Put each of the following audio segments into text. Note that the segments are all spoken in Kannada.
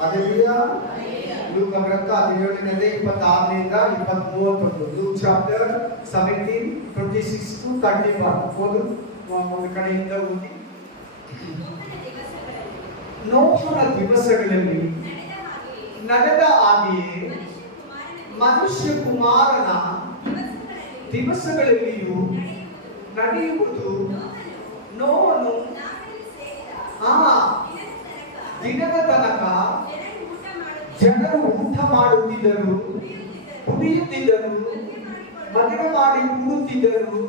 Hallelujah. Luke ಗ್ರಂಥ 17ನೇ 26ರಿಂದ 30. Luke chapter 17 26 to 31. ಓದು ಒಂದು ಕಡೆಯಿಂದ ಓದಿ. ನೋಹನ ದಿವಸಗಳಲ್ಲಿ ನಡೆದ ಹಾಗೆಯೇ ಮನುಷ್ಯ ಕುಮಾರನ ದಿವಸಗಳಲ್ಲಿಯೂ ನಡೆಯುವುದು. ನೋಹನು ದಿನದ ತನಕ ಜನರು ಊಟ ಮಾಡುತ್ತಿದ್ದರು, ಕುಡಿಯುತ್ತಿದ್ದರು, ಮದುವೆ ಮಾಡಿ ಕೂಡುತ್ತಿದ್ದರು.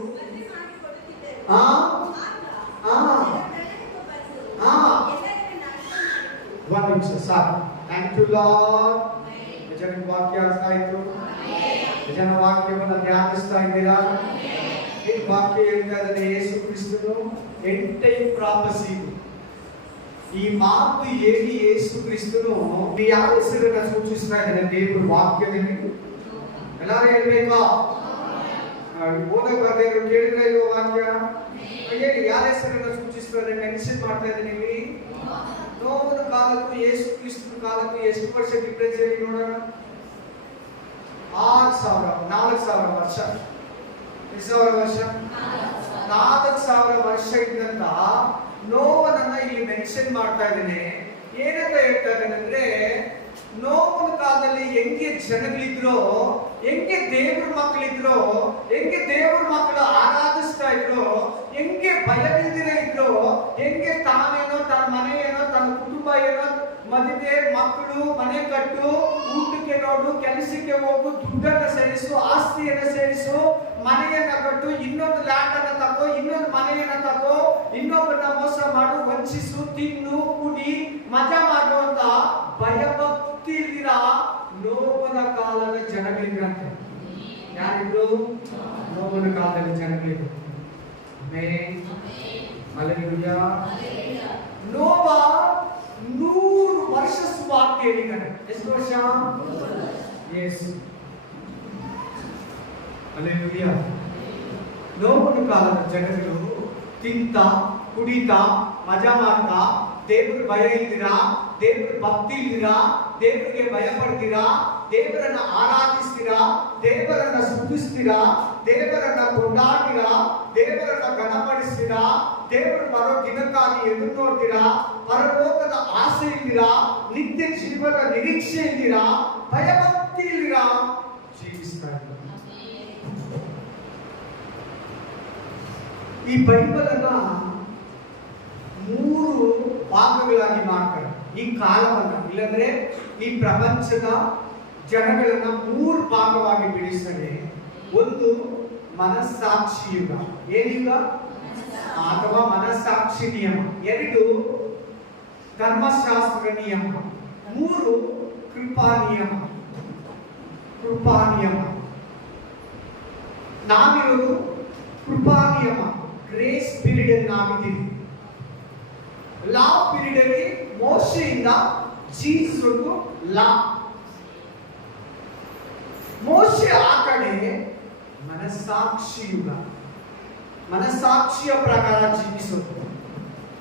ಒಂದು ನಿಮಿಷ ಸಾಕು. Thank you lord. ಜನ ವಾಕ್ಯ ಅರ್ಥ ಆಯ್ತು. ಜನ ವಾಕ್ಯವನ್ನು ಧ್ಯಾನಿಸ್ತಾ ಇದ್ದೀರಾ? ಈ ವಾಕ್ಯ ಹೇಳ್ತಾ ಇದ್ದಾನೆ ಯೇಸು ಕ್ರಿಸ್ತನು ಎಂಟೈಮ್ ಪ್ರಾಪಸಿ. ಈ ಮಾತು ಹೇಳಿ ಯೇಸು ಕ್ರಿಸ್ತನು ಯಾವ ಹೆಸರನ್ನ ಸೂಚಿಸ್ತಾ ಇದ್ದಾನೆ ದೇವರ ವಾಕ್ಯದಲ್ಲಿ? ಎಲ್ಲರೂ ಹೇಳ್ಬೇಕಾ? ಓದಕ್ ಬರ್ದೇ ಕೇಳಿದ್ರೆ ಇದು ವಾಕ್ಯ ಹೇಳಿ ಯಾರ ಹೆಸರನ್ನ ಸೂಚಿಸ್ತಾ ಇದ್ದಾನೆ? ಮೆನ್ಷನ್ ಮಾಡ್ತಾ ಇದ್ದಾನೆ ಇಲ್ಲಿ. ನೋವನ ಕಾಲಕ್ಕೂ ಯೇಸು ಕ್ರಿಸ್ತನ ಕಾಲಕ್ಕೂ ಎಷ್ಟು ವರ್ಷ ಡಿಫರೆನ್ಸ್ ಹೇಳಿ ನೋಡೋಣ. 4,000 ವರ್ಷ. ಎಷ್ಟು ಸಾವಿರ ವರ್ಷ? 4,000 ವರ್ಷ ಇದ್ದಂತ ನೋವನನ್ನ ಇಲ್ಲಿ ಮೆನ್ಷನ್ ಮಾಡ್ತಾ ಇದ್ದೇನೆ. ಏನಂತ ಹೇಳ್ತಾ ಇದ್ದೇನೆ ಅಂದ್ರೆ, ನೋವನ ಕಾಲದಲ್ಲಿ ಹೆಂಗೆ ಜನಗಳಿದ್ರು, ಹೆಂಗೆ ದೇವ್ರ ಮಕ್ಕಳಿದ್ರು, ಹೆಂಗೆ ದೇವ್ರ ಮಕ್ಕಳು ಆರಾಧಿಸ್ತಾ ಇದ್ರು, ಹೆಂಗೆ ಭಯವಿಲ್ದಿರ ಇದ್ರು, ಹೆಂಗೆ ತಾನೇನೋ ತನ್ನ ಮನೆ ಏನೋ ತನ್ನ ಕುಟುಂಬ ಏನೋ ಮದುವೆ ಮಕ್ಕಳು ಮನೆ ಕಟ್ಟು ಊಟಕ್ಕೆ ನೋಡು ಕೆಲಸಕ್ಕೆ ಹೋಗು ದುಡ್ಡನ್ನ ಸೇರಿಸು ಆಸ್ತಿಯನ್ನ ಸೇರಿಸು ಮನೆಯನ್ನ ಕಟ್ಟು ಇನ್ನೊಂದು ಲ್ಯಾಂಡ್ ಅನ್ನ ತಗೋ ಇನ್ನೊಂದು ಮನೆಯನ್ನ ತಗೋ ಇನ್ನೊಬ್ಬರನ್ನ ಮೋಸ ಮಾಡು ವಂಚಿಸು ತಿನ್ನು ಕುಡಿ ಮಜಾ ಮಾಡುವಂತ ಭಯಭಕ್ತಿಯಿರ ನೋವನ ಕಾಲದ ಜನಗಳಿದ್ರಂತೆ. ಯಾರಿದ್ರು? ನೋವನ ಕಾಲದಲ್ಲಿ ಜನಗಳಿದ್ರು. ನೋವ 100 ವರ್ಷ ಸುವಾರ್ತೆ ಹೇಳಿದ್ದಾನೆ. ಎಷ್ಟು ವರ್ಷ? ಎಸ್. ಹಲ್ಲೆಲೂಯಾ. ನೋವನ ಕಾಲದ ಜನಗಳು ತಿಂತಾ ಕುಡಿತಾ ಮಜಾ ಮಾಡ್ತಾ ದೇವ್ರ ಭಯ ಇದ್ದೀರಾ, ದೇವ್ರ ಭಕ್ತಿ ಇದ್ದೀರಾ, ದೇವರಿಗೆ ಭಯ ಪಡ್ತೀರಾ, ದೇವರನ್ನ ಆರಾಧಿಸ್ತೀರಾ, ದೇವರನ್ನ ಸ್ತುತಿಸ್ತೀರಾ, ದೇವರನ್ನ ಕೊಂಡಾಡ್ತೀರಾ, ದೇವರನ್ನ ಘನಪಡಿಸ್ತೀರಾ, ದೇವರು ಬರೋ ದಿನಕ್ಕಾಗಿ ಎದುರು ನೋಡ್ತೀರಾ, ಪರಲೋಕದ ಆಸೆ ಇದ್ದೀರಾ, ನಿತ್ಯ ಜೀವನ ನಿರೀಕ್ಷೆ ಇದ್ದೀರಾ, ಭಯಭಕ್ತಿ ಇದ್ದೀರಾ, ಜೀವಿಸ್ತಾ ಇದ್ದೀರಾ. ಈ ಬೈಬಲ್ ಅನ್ನ 3 ಭಾಗಗಳಾಗಿ ಮಾಡ್ತಾರೆ. ಈ ಕಾಲವನ್ನ ಇಲ್ಲಂದ್ರೆ ಈ ಪ್ರಪಂಚದ ಜನಗಳನ್ನ 3 ಭಾಗವಾಗಿ ಬಿಡಿಸ್ತಾರೆ. ಒಂದು ಮನಸ್ಸಾಕ್ಷಿ ಯುಗ, ಏನುಯುಗ ಅಥವಾ ಮನಸ್ಸಾಕ್ಷಿ ನಿಯಮ. 2 ಧರ್ಮಶಾಸ್ತ್ರ ನಿಯಮ. 3 ಕೃಪಾ ನಿಯಮ. ನಾವಿರೋದು ಕೃಪಾ ನಿಯಮ ಗ್ರೇಸ್ ಪೀರಿಯಡ್ ಅಲ್ಲಿ ನಾವಿದ್ದೀವಿ. ಲಾ ಪೀರಿಯಡ್ ಅಲ್ಲಿ ಮೋಶೆಯಿಂದ ಜೀಸಸ್ವರೆಗೂ ಲಾ. ಮೋಶೆ ಆ ಕಡೆ ಮನಸ್ಸಾಕ್ಷಿ ಯುಗ, ಮನಸ್ಸಾಕ್ಷಿಯ ಪ್ರಕಾರ ಜೀವಿಸೋದು,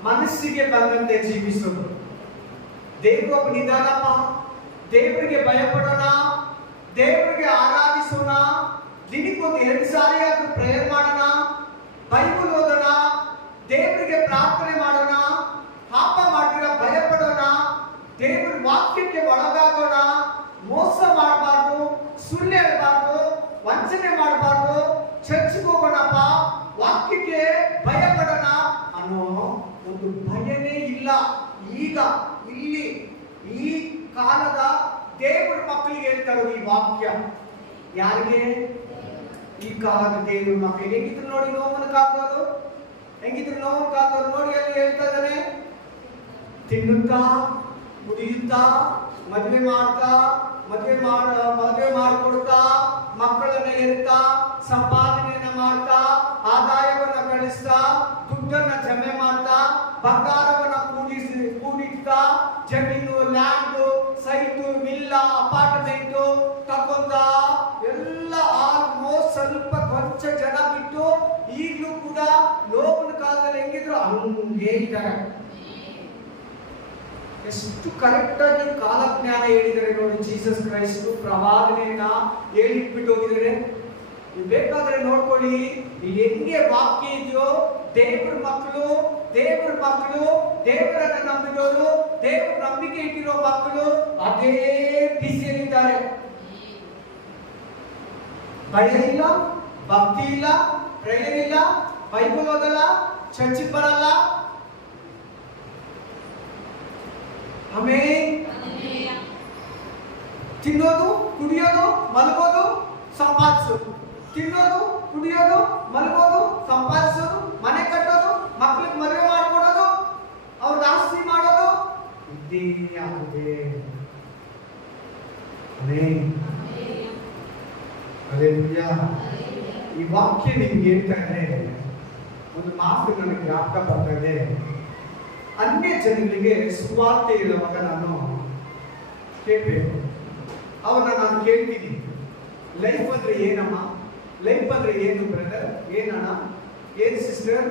ಮನಸ್ಸಿಗೆ ಬಂದಂತೆ ಜೀವಿಸೋದು. ದೇವರು ಒಬ್ಬ ನಿಧಾನಪ್ಪ, ದೇವರಿಗೆ ಭಯಪಡೋಣ, ದೇವರಿಗೆ ಆರಾಧಿಸೋಣ, ದಿನಕ್ಕೊಂದು 2 ಸಾರಿ ಆದ್ರೂ ಪ್ರೇಯರ್ ಮಾಡೋಣ, ಬೈಬಲ್ ಓದೋಣ, ದೇವರಿಗೆ ಪ್ರಾರ್ಥನೆ ಮಾಡೋಣ, ಪಾಪ ಮಾಡಿರ ಭಯಪಡೋಣ, ದೇವರ ವಾಕ್ಯಕ್ಕೆ ಒಳಗಾಗೋಣ, ಮೋಸ ಮಾಡಬಾರ್ದು, ಸುಳ್ಳು ಹೇಳಬಾರ್ದು, ವಂಚನೆ ಮಾಡಬಾರ್ದು, ಚರ್ಚ್ಗೆ ಹೋಗೋಣಪ್ಪ, ವಾಕ್ಯಕ್ಕೆ ಭಯಪಡೋಣ ಅನ್ನೋ ಒಂದು ಭಯನೇ ಇಲ್ಲ. ಈಗ ಇಲ್ಲಿ ಈ ಕಾಲದ ದೇವರ ಮಕ್ಕಳಿಗೆ ಹೇಳ್ತಾರೆ ಈ ವಾಕ್ಯ. ಯಾರಿಗೆ? ಈ ಕಾಲದ ದೇವರ ಮಕ್ಕಳಿಗೆ. ಹೆಂಗಿದ್ರು ನೋಡಿ ನೋವನ ಕಾಲದವರು, ಹೆಂಗಿದ್ರು ನೋವನ ಕಾಲದವರು ನೋಡಿ ಅಲ್ಲಿ ಹೇಳ್ತಾ ಇದ್ದಾನೆ, ತಿನ್ನುತ್ತಾ ಕುಡಿಯುತ್ತಾ ಮದುವೆ ಮಾಡ್ತಾ ಮದುವೆ ಮಾಡಿಕೊಡ್ತಾ ಮಕ್ಕಳನ್ನ ಹೆರ್ತಾ ಸಂಪಾದನೆಯನ್ನ ಮಾಡ್ತಾ ಆದಾಯವನ್ನ ಗಳಿಸ್ತಾ ದುಡ್ಡನ್ನ ಜಮೆ ಮಾಡ್ತಾ ಬಂಗಾರವನ್ನ ಕೂಡಿಡ್ತಾ ಜಮೀನು ಲ್ಯಾಂಡ್ ಸೈಟು ಮಿಲ್ಲ ಅಪಾರ್ಟ್ಮೆಂಟು ತಗೊಂತಾ ಎಲ್ಲ ಆಲ್ಮೋಸ್ಟ್ ಸ್ವಲ್ಪ ಕೊಂಚ ಜನ ಬಿಟ್ಟು ಈಗಲೂ ಕೂಡ ನೋವಿನ ಕಾಲದಲ್ಲಿ ಹೆಂಗಿದ್ರು ಹಂಗೆ ಇದ್ದಾರೆ. ಎಷ್ಟು ಕರೆಕ್ಟ್ ಆಗಿ ಕಾಲಜ್ಞಾನ ಹೇಳಿದರೆ ನೋಡಿ. ಜೀಸಸ್ ಕ್ರೈಸ್ಟ್ ಪ್ರವಾದನೆಯನ್ನ ಹೇಳಿಟ್ಬಿಟ್ಟು ಹೋಗಿದ್ದಾರೆ. ಬೇಕಾದ್ರೆ ನೋಡ್ಕೊಳ್ಳಿ, ಹೆಂಗೆ ವಾಕ್ಯ ಇದೆಯೋ, ದೇವ್ರ ಮಕ್ಕಳು ದೇವರನ್ನ ನಂಬಿರೋರು, ದೇವ್ರ ನಂಬಿಕೆ ಇಟ್ಟಿರೋ ಮಕ್ಕಳು ಅದೇ ಬಿಸಿಯಲ್ಲಿದ್ದಾರೆ. ಭಯ ಇಲ್ಲ, ಭಕ್ತಿ ಇಲ್ಲ, ಪ್ರೇಯರ್ ಇಲ್ಲ, ಬೈಬಲ್ ಓದಲ್ಲ, ಚರ್ಚಿಗೆ ಬರಲ್ಲ. ಆಮೇಲೆ ತಿನ್ನೋದು, ಕುಡಿಯೋದು, ಮಲಗೋದು, ಸಂಪಾದಿಸೋದು. ತಿನ್ನೋದು, ಕುಡಿಯೋದು, ಮಲಗೋದು, ಸಂಪಾದಿಸೋದು, ಮನೆ ಕಟ್ಟೋದು, ಮಕ್ಕಳಿಗೆ ಮದುವೆ ಮಾಡ್ಕೊಡೋದು, ಅವ್ರ ಆಸ್ತಿ ಮಾಡೋದು, ಇದೇ ಆಗಿದೆ. ಈ ವಾಕ್ಯ ನಿಮ್ಗೆ ಹೇಳ್ತಾ ಇದೆ. ಒಂದು ಮಾತು ನನಗೆ ಜ್ಞಾಪಕ ಬರ್ತಾ ಇದೆ. ಅನ್ಯ ಜನಗಳಿಗೆ ಸುವಾರ್ತೆ ಹೇಳುವಾಗ ನಾನು ಕೇಳಬೇಕು. ಅವ್ರನ್ನ ನಾನು ಕೇಳ್ತೀನಿ, ಲೈಫ್ ಅಂದ್ರೆ ಏನಮ್ಮ, ಲೈಫ್ ಅಂದ್ರೆ ಏನು ಬ್ರದರ್, ಏನಣ್ಣ, ಏನ್ ಸಿಸ್ಟರ್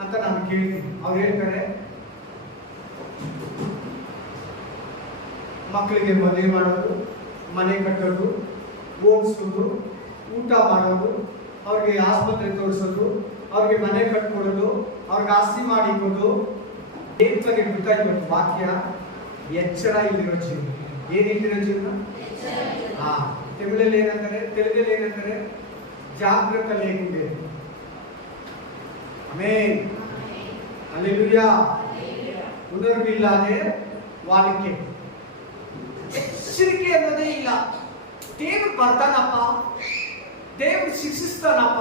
ಅಂತ ನಾನು ಕೇಳ್ತೀನಿ. ಅವ್ರು ಹೇಳ್ತಾರೆ, ಮಕ್ಕಳಿಗೆ ಮದುವೆ ಮಾಡೋದು, ಮನೆ ಕಟ್ಟೋದು, ಓದಿಸೋದು, ಊಟ ಮಾಡೋದು, ಅವ್ರಿಗೆ ಆಸ್ಪತ್ರೆ ತೋರಿಸೋದು, ಅವ್ರಿಗೆ ಮನೆ ಕಟ್ಕೊಡೋದು, ಅವ್ರಿಗೆ ಆಸ್ತಿ ಮಾಡಿಕೊಡೋದು. ಏನ್ ಬಗ್ಗೆ ಗೊತ್ತಾಯ್ತು ವಾಕ್ಯ? ಎಚ್ಚರ ಇಲ್ಲಿರೋ ಜೀವನ. ಏನಿಲ್ಲಿರೋ ಜೀವನ? ತಮಿಳಲ್ಲಿ ಏನಂತಾರೆ? ಜಾಗೃತ ಲೇಗುಂಡೆ. Amen, hallelujah. ಉಣರ್ವಿಲ್ಲದೆ ವಾಲಿಕೆ, ಎಚ್ಚರಿಕೆ ಅನ್ನೋದೇ ಇಲ್ಲ. ದೇವ್ರು ಬರ್ತಾನಪ್ಪ, ದೇವ್ರು ಶಿಕ್ಷಿಸ್ತಾನಪ್ಪ,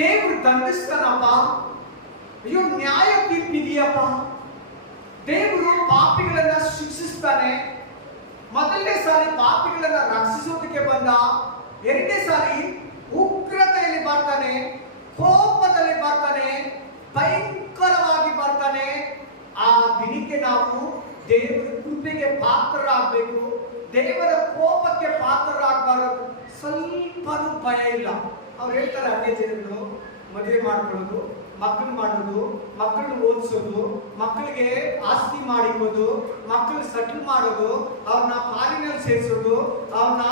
ದೇವ್ರು ದಂಡಿಸ್ತಾನಪ್ಪ. ಅಯ್ಯೋ, ನ್ಯಾಯ ತೀರ್ಪಿದೆಯಪ್ಪ. ದೇವರು ಪಾಪಿಗಳನ್ನ ಶಿಕ್ಷಿಸ್ತಾನೆ. ಮೊದಲನೇ ಸಾರಿ ಪಾಪಿಗಳನ್ನ ರಕ್ಷಿಸೋದಕ್ಕೆ ಬಂದ. ಎರಡನೇ ಸಾರಿ ಉಗ್ರತೆಯಲ್ಲಿ ಬರ್ತಾನೆ, ಕೋಪದಲ್ಲಿ ಬರ್ತಾನೆ, ಭಯಂಕರವಾಗಿ ಬರ್ತಾನೆ. ಆ ದಿನಕ್ಕೆ ನಾವು ದೇವರ ಕೃಪೆಗೆ ಪಾತ್ರರಾಗಬೇಕು, ದೇವರ ಕೋಪಕ್ಕೆ ಪಾತ್ರರಾಗಬಾರದು. ಸ್ವಲ್ಪನೂ ಭಯ ಇಲ್ಲ. ಅವ್ರು ಹೇಳ್ತಾರೆ, ಅದೇ ಜನಗಳು ಮದುವೆ ಮಾಡ್ಕೊಳ್ಳೋದು, ಮಕ್ಕಳು ಮಾಡೋದು, ಮಕ್ಕಳನ್ನ ಓದಿಸೋದು, ಮಕ್ಕಳಿಗೆ ಆಸ್ತಿ ಮಾಡಿಕೋದು, ಮಕ್ಕಳು ಸೆಟ್ಲ್ ಮಾಡೋದು, ಅವ್ರನ್ನ ಫಾರಿನಲ್ಲಿ ಸೇರಿಸೋದು, ಅವ್ರನ್ನ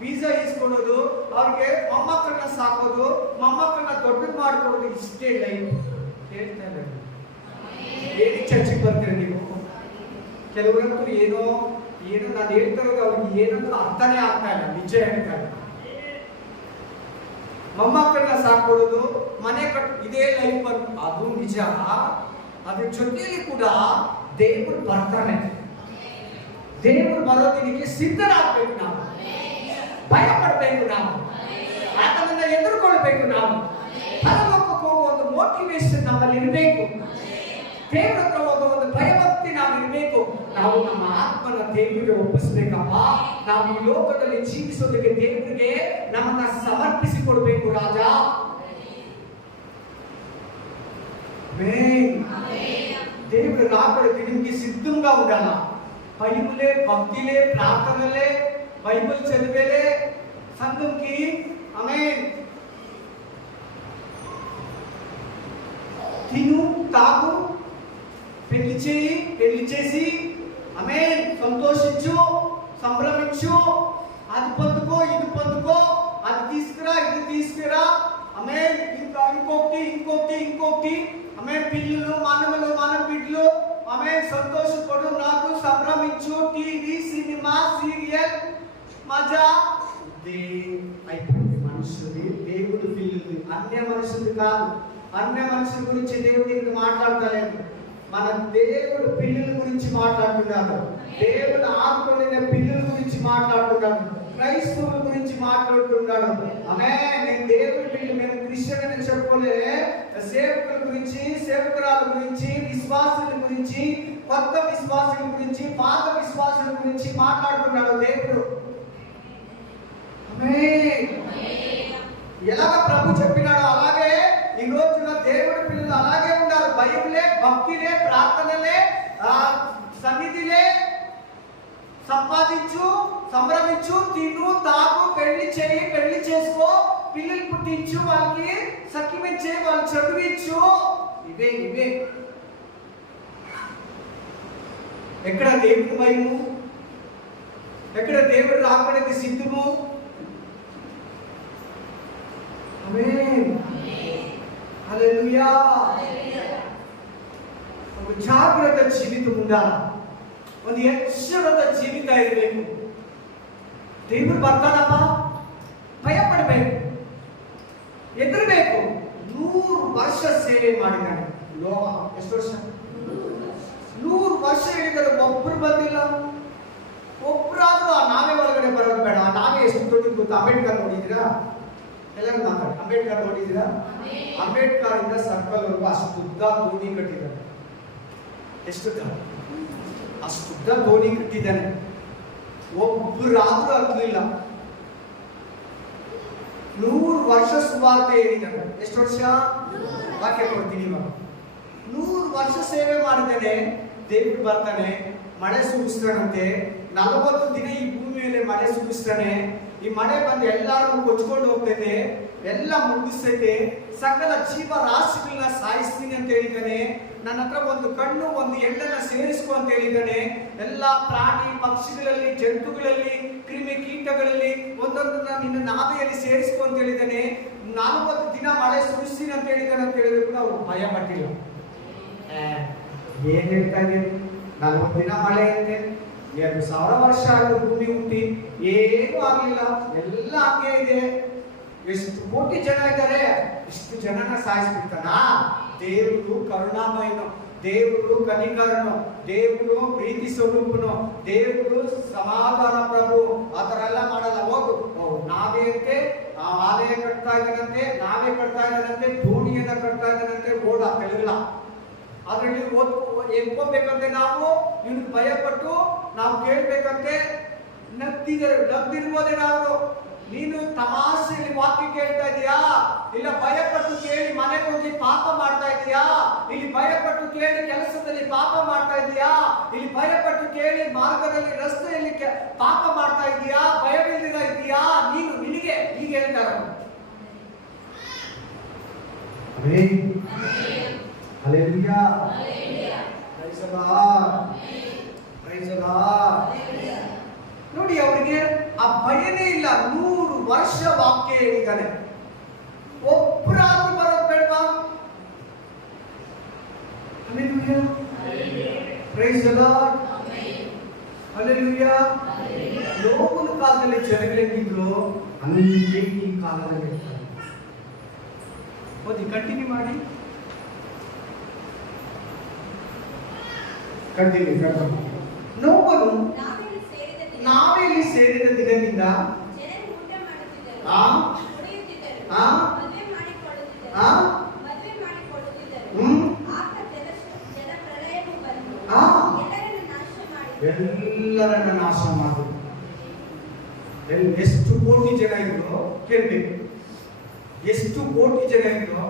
ವೀಸಾ ಇಸ್ಕೊಡೋದು, ಅವ್ರಿಗೆ ಮೊಮ್ಮಕ್ಕಳನ್ನ ಸಾಕೋದು, ಮೊಮ್ಮಕ್ಕಳನ್ನ ದೊಡ್ಡದು ಮಾಡ್ಕೊಡೋದು, ಇಷ್ಟೇ ಲೈಫ್. ಹೇಳ್ತಾ ಇದ್ದಾರೆ. ಏನೇ ಚರ್ಚೆಗೆ ಬರ್ತೀರ ನೀವು? ಕೆಲವರಂತೂ ಏನೋ ನಾನು ಹೇಳ್ತಾ ಇರೋದು ಅವ್ರಿಗೆ ಏನಂತ ಅರ್ಥನೇ ಆಗ್ತಾ ಇಲ್ಲ. ನಿಜ ಹೇಳ್ತಾ ಇಲ್ಲ. ಮೊಮ್ಮಕ್ಕಳನ್ನ ಸಾಕೊಡೋದು, ಮನೆ ಇದೇ ಲೈಫ್. ಅದು ನಿಜ. ಅದ್ರ ಜೊತೆಯಲ್ಲಿ ಕೂಡ ದೇವರು ಬರ್ತಾನೆ. ದೇವರು ಬರೋದಿನಕ್ಕೆ ಸಿದ್ಧರಾಗಬೇಕು. ನಾವು ಭಯ ಪಡಬೇಕು, ನಾವು ಆತನನ್ನ ಎದುರುಕೊಳ್ಬೇಕು. ನಾವು ಪರಲೋಕಕ್ಕೆ ಹೋಗುವ ಒಂದು ಮೋಟಿವೇಶನ್ ನಮ್ಮಲ್ಲಿ ಇರಬೇಕು. ದೇವರ ಹತ್ರ ಹೋಗುವ ಒಂದು ಭಯಭಕ್ತಿ ನಾವು ಇರಬೇಕು. ನಾವು ನಮ್ಮ ಆತ್ಮನ ದೇವರಿಗೆ ಒಪ್ಪಿಸ್ಬೇಕಪ್ಪ. ನಾವು ಈ ಲೋಕದಲ್ಲಿ ಜೀವಿಸೋದಕ್ಕೆ ದೇವರಿಗೆ ನಮ್ಮನ್ನ ಸಮರ್ಪಿಸಿಕೊಡ್ಬೇಕು ರಾಜ. దేవుడు రాకడ దినానికి సిద్ధంగా ఉండాలా. బైబిలే, భక్తిలే, ప్రార్థనలే, బైబిల్ చదివేలే సంఘంకి. ఆమేన్. తిను, తాగు, పెళ్లి చేసి ఆమేన్, సంతోషించు, సంభ్రమించు. అది పొందుకో, ఇది పొందుకో, అది తీసుకురా, ఇది తీసుకురా. ఆమేన్. ఇంకొకటి ఆమేన్. పిల్లలు, మనవలు, మన బిడ్డలు ఆమేన్, సంతోషపడు, నాకు సంభ్రమించు. టీవీ, సినిమా, సీరియల్, మజా. ఇదే అయిపోయింది మనుషుది. దేవుడు పిల్లలు అన్య మనుషులు కాదు. అన్య మనుషుల గురించి దేవుడు ఇక్కడ మాట్లాడతలేదు. మన దేవుడు పిల్లల గురించి మాట్లాడుతున్నాడు. దేవుడు ఆదుకునే పిల్లల గురించి మాట్లాడుతున్నాడు. క్రైస్తవుల గురించి మాట్లాడుతున్నాడు. ఆమేన్. నేను దేవుడి పిల్లలు, మేము క్రిస్టియన్ అని చెప్పుకోలే. సేవకుల గురించి, సేవకురాల గురించి, విశ్వాసుల గురించి, కొత్త విశ్వాసుల గురించి, పాత విశ్వాసుల గురించి మాట్లాడుతున్నాడు దేవుడు. ఆమేన్. ఎలాగ ప్రభు చెప్పినాడో అలాగే ఈ రోజున దేవుడి పిల్లలు అలాగే ఉన్నారు. బైబిలే, భక్తిలే, ప్రార్థనలే, సన్నిధిలే. సంపాదించు, సంభ్రమించు, తిను, తాగు, పెళ్లి చేయి, పెళ్లి చేసుకో, పిల్లలు పుట్టించు, వాళ్ళకి సఖ్యమిచ్చే, వాళ్ళు చదివించు. ఇవే ఎక్కడ దేవుడి మహిము, ఎక్కడ దేవుడు రాకడానికి సిద్ధము. ಆಮೆನ್, హల్లెలూయా. ಒಂದು ಜಾಗೃತ ಜೀವಿತ ಉಂಡಾಲ, ಒಂದು ಎಚ್ಚರದ ಜೀವಿತ ಇರಬೇಕು. ದೇವರು ಬರ್ತಾನಪ್ಪ, ಭಯ ಪಡಬೇಕು, ಹೆದರಬೇಕು. 100 ವರ್ಷ ಸೇವೆ ಮಾಡಿದ್ದಾನೆ ಲೋಹ. ಎಷ್ಟು ವರ್ಷ? 100 ವರ್ಷ ಹೇಳಿದರೆ ಒಬ್ಬರು ಬಂದಿಲ್ಲ. ಒಬ್ಬರಾದ್ರೂ ಆ ನಾವೇ ಒಳಗಡೆ ಬರೋದು ಬೇಡ. ಆ ನಾವೇ ಎಷ್ಟು ದೊಡ್ಡದು ಗೊತ್ತಾ? ಅಂಬೇಡ್ಕರ್ ನೋಡಿದ್ದೀರಾ? ಎಲ್ಲರೂ ಮಾತಾಡಿ. ಅಂಬೇಡ್ಕರ್ ನೋಡಿದ್ದೀರಾ? ಅಂಬೇಡ್ಕರ್ ಇಂದ ಸರ್ಕಲ್ ವರೆಗೂ ಅಷ್ಟು ಉದ್ದ ದೋಣಿ ಕಟ್ಟಿದ್ದಾನೆ. ಎಷ್ಟು ಅಷ್ಟು ಉದ್ದ ದೋಣಿ ಕಟ್ಟಿದ್ದಾನೆ. ಒಬ್ಬರಾದ್ರೂ ಹತ್ತಲಿಲ್ಲ. 100 ವರ್ಷ ಸುವಾರ್ತೆ ಹೇಳಿದ್ದಾನೆ. ಎಷ್ಟು ವರ್ಷ? ವಾಕ್ಯ ಕೊಡ್ತೀನಿ ಇವಾಗ. 100 ವರ್ಷ ಸೇವೆ ಮಾಡಿದ್ದಾನೆ. ದೇವ್ರು ಬರ್ತಾನೆ, ಮಳೆ ಸುರಿಸ್ತಾನಂತೆ. 40 ದಿನ ಈ ಭೂಮಿ ಮೇಲೆ ಮಳೆ ಸುರಿಸ್ತಾನೆ. ಈ ಮಳೆ ಬಂದು ಎಲ್ಲಾರನ್ನು ಕೊಚ್ಕೊಂಡು ಹೋಗ್ತೈತೆ, ಎಲ್ಲ ಮುಗಿಸ್ತೈತೆ. ಸಕಲ ಜೀವ ರಾಶಿಗಳನ್ನ ಸಾಯಿಸ್ತೀನಿ ಅಂತ ಹೇಳಿದ್ದಾನೆ. ನನ್ನ ಹತ್ರ ಒಂದು ಕಣ್ಣು ಒಂದು ಹೆಣ್ಣನ್ನ ಸೇರಿಸ್ಕೊ ಅಂತ ಹೇಳಿದ್ದಾನೆ. ಎಲ್ಲ ಪ್ರಾಣಿ ಪಕ್ಷಿಗಳಲ್ಲಿ, ಜಂತುಗಳಲ್ಲಿ, ಕ್ರಿಮಿ ಕೀಟಗಳಲ್ಲಿ ಒಂದೊಂದನ್ನ ನಿನ್ನ ನಾವೆಯಲ್ಲಿ ಸೇರಿಸ್ಕೊ ಅಂತ ಹೇಳಿದ್ದಾನೆ. 40 ದಿನ ಮಳೆ ಸುರಿಸ್ತೀನಿ ಅಂತ ಹೇಳಿದ್ದಾನೆ ಅಂತ ಹೇಳಿದ್ರು ಕೂಡ ಅವ್ರು ಭಯ ಪಟ್ಟಿಲ್ಲ. ಏನ್ ಹೇಳ್ತಾ ಇದ್ದೀನಿ? 40 ದಿನ ಮಳೆ ಅಂತೆ, 2000 ವರ್ಷ ಆಗ ಭೂಮಿ ಹುಟ್ಟಿ ಏನೂ ಆಗಲಿಲ್ಲ, ಎಲ್ಲ ಹಂಗೆ ಇದೆ. ಎಷ್ಟು ಕೋಟಿ ಜನ ಇದ್ದಾರೆ, ಇಷ್ಟು ಜನನ ಸಾಯಿಸ್ಬಿಡ್ತಾನ? ದೇವರು ಕರುಣಾಮಯನು, ದೇವರು ಕನಿಕರನು, ದೇವರು ಪ್ರೀತಿ ಸ್ವರೂಪನು, ದೇವರು ಸಮಾಧಾನ ಪ್ರಭು. ಆ ಥರ ಎಲ್ಲ ಮಾಡಲ್ಲ. ಹೋಗು, ನಾವೇ ಅಂತೆ ಆಲಯ ಕಟ್ತಾ ಇದ್ದಾನಂತೆ, ನಾವೇ ಕಟ್ತಾ ಇದ್ದಾನಂತೆ, ದೋಣಿಯನ್ನ ಕಟ್ತಾ ಇದ್ದಾನಂತೆ. ಓಡ ತೆಲುಗಿಲ್ಲ. ಅದ್ರಲ್ಲಿ ಎತ್ಕೋಬೇಕಂತೆ ನಾವು ಇವ್ನಿಗೆ ಭಯಪಟ್ಟು ನಾವು ಕೇಳ್ಬೇಕಂತೆ. ನಗ್ದಿರ್ಬೋದೇ ನಾವು. ನೀನು ತಮಾಷೆಯಲ್ಲಿ ವಾಕ್ಯ ಕೇಳ್ತಾ ಇದೀಯಾ? ಇಲ್ಲ ಭಯಪಟ್ಟು ಕೇಳಿ ಮನೆಗೆ ಹೋಗಿ ಪಾಪ ಮಾಡ್ತಾ ಇದೀಯಾ? ಇಲ್ಲಿ ಭಯಪಟ್ಟು ಕೇಳಿ ಕೆಲಸದಲ್ಲಿ ಪಾಪ ಮಾಡ್ತಾ ಇದೀಯಾ? ಇಲ್ಲಿ ಭಯಪಟ್ಟು ಕೇಳಿ ಮಾರ್ಗದಲ್ಲಿ ರಸ್ತೆಯಲ್ಲಿ ಪಾಪ ಮಾಡ್ತಾ ಇದೀಯಾ? ಭಯವಿಲ್ಲದ ಇದೀಯಾ ನೀನು? ನಿನಗೆ ಹೀಗೆ ಹೇಳ್ತಾರ. Hallelujah, praise the lord, praise the lord. ನೋಡಿ, ಅವರಿಗೆ ಆ ಭಯನೇ ಇಲ್ಲ. 100 ವರ್ಷ ವಾಕ್ಯ ಹೇಳಿದ್ದಾನೆ. ಒಬ್ಬರಾದ್ರೂ ಬರೋದು ಬೇಡವಾ? Hallelujah, praise the lord, hallelujah. ಲೋಕದ ಕಾಲದಲ್ಲಿ ಜನಗಳಿದ್ರು, ಹಂಗೆ ಈ ಕಾಲದಲ್ಲಿ ಓದಿ, ಕಂಟಿನ್ಯೂ ಮಾಡಿ. ನೋವನು ನಾವೆಲ್ಲಿ ಸೇರಿದ ದಿನದಿಂದ ಎಲ್ಲರನ್ನ ನಾಶ ಮಾಡಿ. ಎಷ್ಟು ಕೋಟಿ ಜನ ಇದ್ರು ಕೇಳ್ಬೇಕು. ಎಷ್ಟು ಕೋಟಿ ಜನ ಇದ್ರು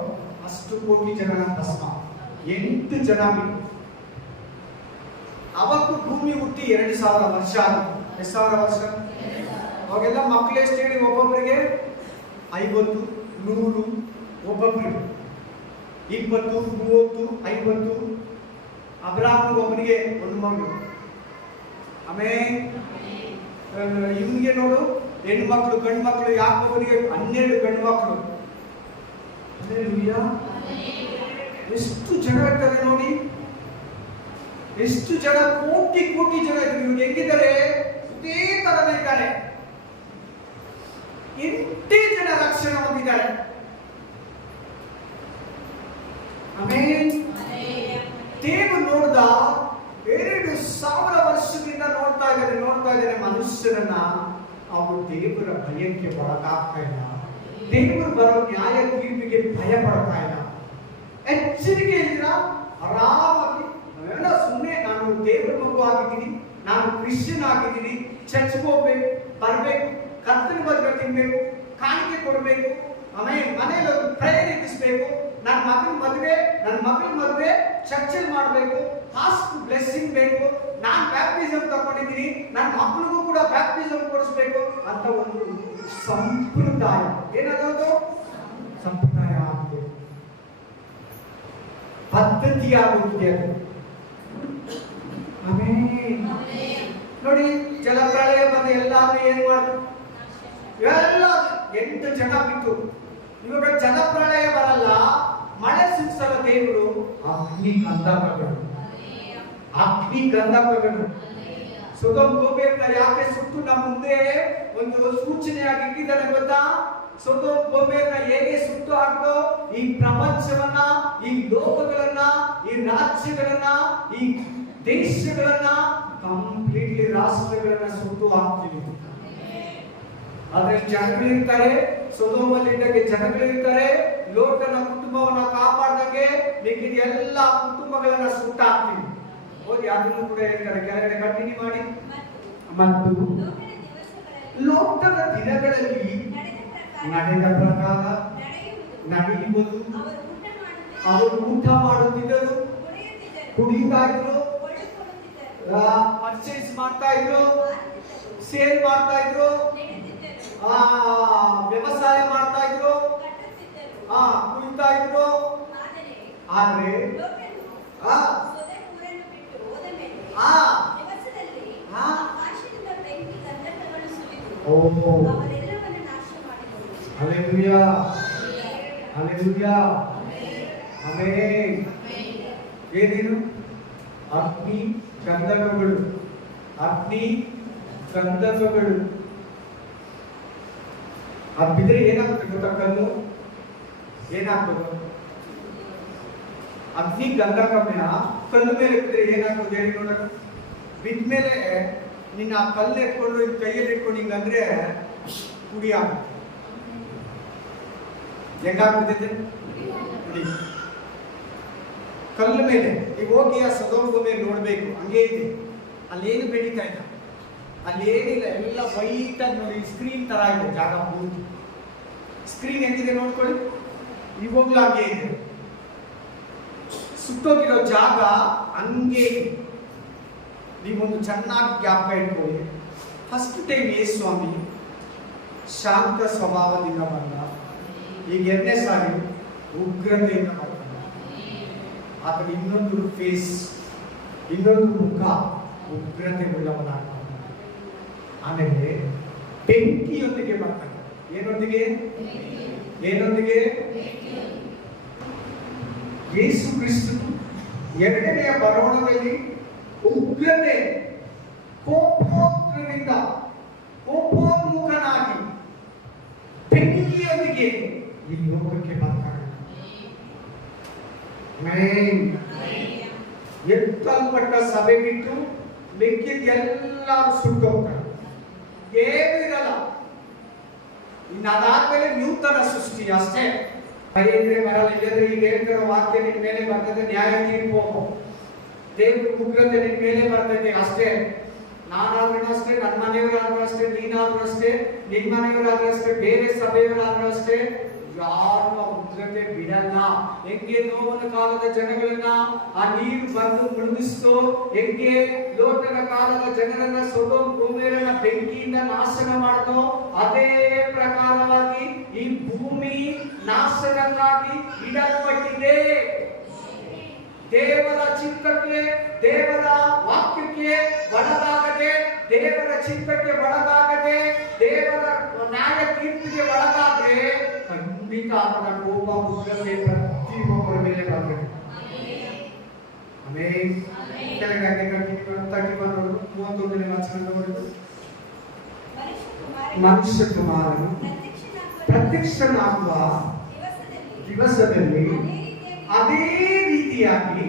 ಅಷ್ಟು ಕೋಟಿ ಜನ ಭಸ್ಮ. 8 ಜನ ಬಿಟ್ಟು ಅವತ್ತು ಭೂಮಿ ಹುಟ್ಟಿ 2000 ವರ್ಷ ಆಗುತ್ತೆ. ಎಷ್ಟು ಸಾವಿರ ವರ್ಷ? ಅವಾಗೆಲ್ಲ ಮಕ್ಕಳು ಎಷ್ಟು ಹೇಳಿ? ಒಬ್ಬೊಬ್ಬರಿಗೆ 50, 100, ಒಬ್ಬೊಬ್ಬರಿಗೆ 20, 30, 50. ಅಬ್ರಾಹ್ಮನಿಗೆ ಒಬ್ಬನಿಗೆ ಒಂದು ಮಗಳು. ಆಮೇಲೆ ಇವನಿಗೆ ನೋಡು, ಹೆಣ್ಮಕ್ಳು ಗಂಡು ಮಕ್ಕಳು. ಯಾಕೊಬ್ಬನಿಗೆ 12 ಗಂಡು ಮಕ್ಕಳು. ಎಷ್ಟು ಜನ ಇರ್ತಾರೆ ನೋಡಿ, ಎಷ್ಟು ಜನ, ಕೋಟಿ ಕೋಟಿ ಜನ ಇದ್ರು. ಇವ್ರು ಹೆಂಗಿದ್ದಾರೆ? ಇದೇ ತರನೇ ಇದ್ದಾರೆ. 8 ಜನ ರಕ್ಷಣೆ ಹೊಂದಿದ್ದಾರೆ. ಆಮೇಲೆ ದೇವರು ನೋಡ್ದ, 2000 ವರ್ಷದಿಂದ ನೋಡ್ತಾ ಇದ್ದಾರೆ ಮನುಷ್ಯರನ್ನ. ಅವರು ದೇವರ ಭಯಕ್ಕೆ ಒಳಗಾಗ್ತಾ ಇಲ್ಲ. ದೇವರು ಬರೋ ನ್ಯಾಯ ತೀರ್ಪಿಗೆ ಭಯ ಪಡ್ತಾ ಇಲ್ಲ. ಎಚ್ಚರಿಕೆ ಇದ್ದೀರಾ? ಆರಾಮಾಗಿ ಸುಮ್ಮನೆ ನಾನು ದೇವರ ಮಗು ಆಗಿದ್ದೀನಿ, ನಾನು ಕ್ರಿಶ್ಚಿಯನ್ ಆಗಿದ್ದೀನಿ, ಚರ್ಚ್ಗೆ ಹೋಗ್ಬೇಕು, ಬರ್ಬೇಕು, ಕರ್ತನ ಬಗ್ಗೆ ತಿನ್ಬೇಕು, ಕಾಣಿಕೆ ಕೊಡಬೇಕು, ಆಮೇಲೆ ಮನೇಲಿ ಒಂದು ಪ್ರೇಯರ್ ಎತ್ತಿಸ್ಬೇಕು, ನನ್ನ ಮಗಳ ಮದುವೆ ಚರ್ಚಲ್ಲಿ ಮಾಡಬೇಕು, ಫಾಸ್ಟ್ ಬ್ಲೆಸ್ಸಿಂಗ್ ಬೇಕು, ನಾನು ಬ್ಯಾಪ್ಟಿಸಮ್ ತಗೊಂಡಿದ್ದೀನಿ, ನನ್ನ ಮಕ್ಕಳಿಗೂ ಕೂಡ ಬ್ಯಾಪ್ಟಿಸಮ್ ಕೊಡಿಸ್ಬೇಕು ಅಂತ ಒಂದು ಸಂಪ್ರದಾಯ. ಏನಾಗೋದು? ಸಂಪ್ರದಾಯ ಆಗಿದೆ, ಪದ್ಧತಿ ಆಗೋಗಿದೆ ಅದು. ಆಮೆನ್. ನೋಡಿ, ಜಲಪ್ರಳಯ ಬಂದು ಎಲ್ಲಾದ್ರೂ ಏನ್ ಮಾಡಿದ್ರು? ಎಲ್ಲ 8 ಜನ ಬಿತ್ತು. ಇವಾಗ ಜಲಪ್ರಳಯ ಬರಲ್ಲ, ಮಳೆ ಸುರಿಸಲ್ಲ ದೇವರು, ಅಗ್ನಿ ಗಂಧಕಗಳು ಸೊದೋಮ್ ಗೊಮೋರನ ಯಾಕೆ ಸುಟ್ಟು ನಮ್ಮ ಮುಂದೆ ಒಂದು ಸೂಚನೆಯಾಗಿ ಇಟ್ಟಿದ್ದಾರೆ ಗೊತ್ತಾ? ಸೊದೋಮ್ ಗೊಮೋರನ ಹೇಗೆ ಸುಟ್ಟು ಹಾಕಿದೋ ಈ ಪ್ರಪಂಚವನ್ನ, ಈ ಲೋಕಗಳನ್ನ, ಈ ರಾಜ್ಯಗಳನ್ನ, ಈ ದೇಶಗಳನ್ನ, ಕಂಪ್ಲೀಟ್ಲಿ ರಾಷ್ಟ್ರಗಳನ್ನ ಸುಟ್ಟು ಹಾಕ್ತೀವಿ. ಅದ್ರಲ್ಲಿ ಜನಗಳಿರ್ತಾರೆ, ಸೊದೋಮಲ್ಲಿದ್ದಂಗೆ ಜನಗಳಿರ್ತಾರೆ. ಲೋಟನ ಕುಟುಂಬವನ್ನ ಕಾಪಾಡ್ದಂಗೆ ಮಿಕ್ಕಿದ ಎಲ್ಲ ಕುಟುಂಬಗಳನ್ನ ಸುಟ್ಟಾಕ್ತೀವಿ. ಓದಿ, ಅದನ್ನು ಕೂಡ ಹೇಳ್ತಾರೆ, ಕೆಳಗಡೆ ಕಂಟಿನ್ಯೂ ಮಾಡಿ. ಮತ್ತು ಲೋಟದ ದಿನಗಳಲ್ಲಿ ನಡೆದ ಪ್ರಕಾರ ನಡೆಯುವುದು, ಅವರು ಊಟ ಮಾಡುತ್ತಿದ್ದರು, ಕುಡಿಯುತ್ತಾ ಇದ್ರು, ಪರ್ಚೇಸ್ ಮಾಡ್ತಾ ಇದ್ರು, ಸೇಲ್ ಮಾಡ್ತಾ ಇದ್ರು, ವ್ಯವಸಾಯ ಮಾಡ್ತಾ ಇದ್ರು, ಕುಡಿತಾ ಇದ್ರು. ಆದ್ರೆ ಹಲ್ಲೆಲೂಯಾ, ಹಲ್ಲೆಲೂಯಾ, ಆಮೆನ್. ಏನೇನು? ಅಗ್ನಿ ಗಂಧಕಗಳು, ಅಗ್ನಿ ಗಂಧಕಗಳು. ಅದು ಬಿದ್ರೆ ಏನಾಗುತ್ತೆ ಗೊತ್ತಾ? ಕಲ್ಲು ಏನಾಗ್ತದೆ? ಅಗ್ನಿ ಗಂಧಕವನ್ನ ಕಲ್ಲು ಮೇಲೆ ಬಿದ್ರೆ ಏನಾಗ್ತದೆ ಹೇಳಿ ನೋಡೋಣ. ಬಿದ್ಮೇಲೆ ನಿನ್ನ ಆ ಕಲ್ಲು ಎತ್ಕೊಂಡು ಕೈಯಲ್ಲಿ ಇಟ್ಕೊಂಡು ಹಿಂಗಂದ್ರೆ ಪುಡಿ ಆಗುತ್ತೆ. ಹೆಂಗಾಗ್ಬಿಡ್ತೈತೆ ಪುಡಿ ಕಲ್ಲು ಮೇಲೆ. ಈಗ ಹೋಗಿ ಆ ಸೊದೋಮ್ ಗೊಮೋರ ನೋಡ್ಬೇಕು, ಹಂಗೆ ಇದೆ. ಅಲ್ಲೇನು ಬೆಳೀತಾ ಇಲ್ಲ, ಅಲ್ಲೇನಿಲ್ಲ, ಎಲ್ಲ ವೈಟ್ ಆಗಿ ನೋಡಿ, ಸ್ಕ್ರೀನ್ ತರ ಇದೆ ಜಾಗ ಪೂರ್ತಿ. ಸ್ಕ್ರೀನ್ ಹೆಂಗಿದೆ ನೋಡ್ಕೊಳ್ಳಿ, ಇವಾಗ್ಲೂ ಹಂಗೆ ಇದೆ. ಸುಟ್ಟೋಗಿರೋ ಜಾಗ ಹಂಗೆ. ನೀವೊಂದು ಚೆನ್ನಾಗಿ ಜ್ಞಾಪಕ ಇಟ್ಕೊಳ್ಳಿ. ಫಸ್ಟ್ ಟೈಮ್ ಯೇಸು ಸ್ವಾಮಿ ಶಾಂತ ಸ್ವಭಾವದಿಂದ ಬಂದ, ಈಗ 2ನೇ ಸಾರಿ ಉಗ್ರತೆಯಿಂದ ಬಂದ. ಆದರೆ ಇನ್ನೊಂದು ಫೇಸ್, ಇನ್ನೊಂದು ಮುಖ ಉಗ್ರತೆ ಉಳ್ಳವನಾಗ್ತಾನೆ. ಆಮೇಲೆ ಬೆಂಕಿಯೊಂದಿಗೆ ಬರ್ತಾನೆ. ಏನೊಂದಿಗೆ? ಏನೊಂದಿಗೆ? ಯೇಸು ಕ್ರಿಸ್ತು 2ನೇ ಬರೋಣದಲ್ಲಿ ಉಗ್ರತೆ, ಕೋಪೋದ್ರದಿಂದ ಕೋಪೋನ್ಮುಖನಾಗಿ ಬೆಂಕಿಯೊಂದಿಗೆ ಈ ಲೋಕಕ್ಕೆ ಬರ್ತಾನೆ. ಎತ್ತಲ್ಪಟ್ಟ ಸಭೆ ಬಿಟ್ಟು ಮಿಕ್ಕಿದ್ದೆಲ್ಲರೂ ಸುಟ್ಟೋಗ್ತಾರೆ, ಏನೂ ಇರಲ್ಲ. ಇನ್ನು ಅದಾದ್ಮೇಲೆ ನೂತನ ಸೃಷ್ಟಿ ಅಷ್ಟೇ. ಬೈದ್ರೆ ಬರಲ್ಲ, ಇಲ್ಲದ್ರೆ ಈಗ ಹೇಳ್ತಿರೋ ವಾಕ್ಯ ನಿನ್ ಮೇಲೆ ಬರ್ತದೆ, ನ್ಯಾಯ ತೀರ್ಪು, ದೇವ್ರ ಉಗ್ರತೆ ನಿನ್ ಮೇಲೆ ಬರ್ತದೆ ಅಷ್ಟೇ. ನಾನಾದ್ರೂ ಅಷ್ಟೇ, ನನ್ನ ಮನೆಯವರಾದ್ರೂ ಅಷ್ಟೇ, ನೀನಾದ್ರೂ ಅಷ್ಟೇ, ನಿನ್ ಮನೆಯವರಾದ್ರೂ ಅಷ್ಟೇ, ಬೇರೆ ಸಭೆಯವರಾದ್ರೂ ಅಷ್ಟೇ, ಯಾರು ಉಗ್ರತೆ ಬಿಡಲ್ಲ. ಹೆಂಗೆ ನೋವನ ಕಾಲದ ಜನಗಳನ್ನ ಆ ನೀರು ಬಂದು ಮುಳುಗಿಸ್ತು, ಹೆಂಗೆ ಲೋಟನ ಕಾಲದ ಜನರನ್ನ ಸೊದೋಮ್ ಗೊಮೋರನ ಬೆಂಕಿಯಿಂದ ನಾಶನ ಮಾಡಿದೋ, ಅದೇ ಪ್ರಕಾರವಾಗಿ ಈ ಭೂಮಿ ನಾಶನಕ್ಕಾಗಿ ಇಡಲ್ಪಟ್ಟಿದೆ. ದೇವರ ಚಿತ್ತಕ್ಕೆ, ದೇವರ ವಾಕ್ಯಕ್ಕೆ ಒಳಗಾಗದೆ, ದೇವರ ಚಿತ್ತಕ್ಕೆ ಒಳಗಾಗದೆ, ದೇವರ ನ್ಯಾಯ ತೀರ್ಪಿಗೆ ಒಳಗಾದ್ರೆ ಖಂಡಿತ ಅದರ ಕೋಪ ಉಗ್ರತೆ ಪ್ರತಿಯೊಬ್ಬರ ಮೇಲೆ ಬರಬೇಕು. ಆಮೆನ್. ಕೆಳಗಡೆ 31ನೇ ವಚನ ನೋಡಿ. ಮನುಷ್ಯ ಕುಮಾರನು ಪ್ರತ್ಯಕ್ಷನಾಗುವ ದಿವಸದಲ್ಲಿ ಅದೇ ರೀತಿಯಾಗಿ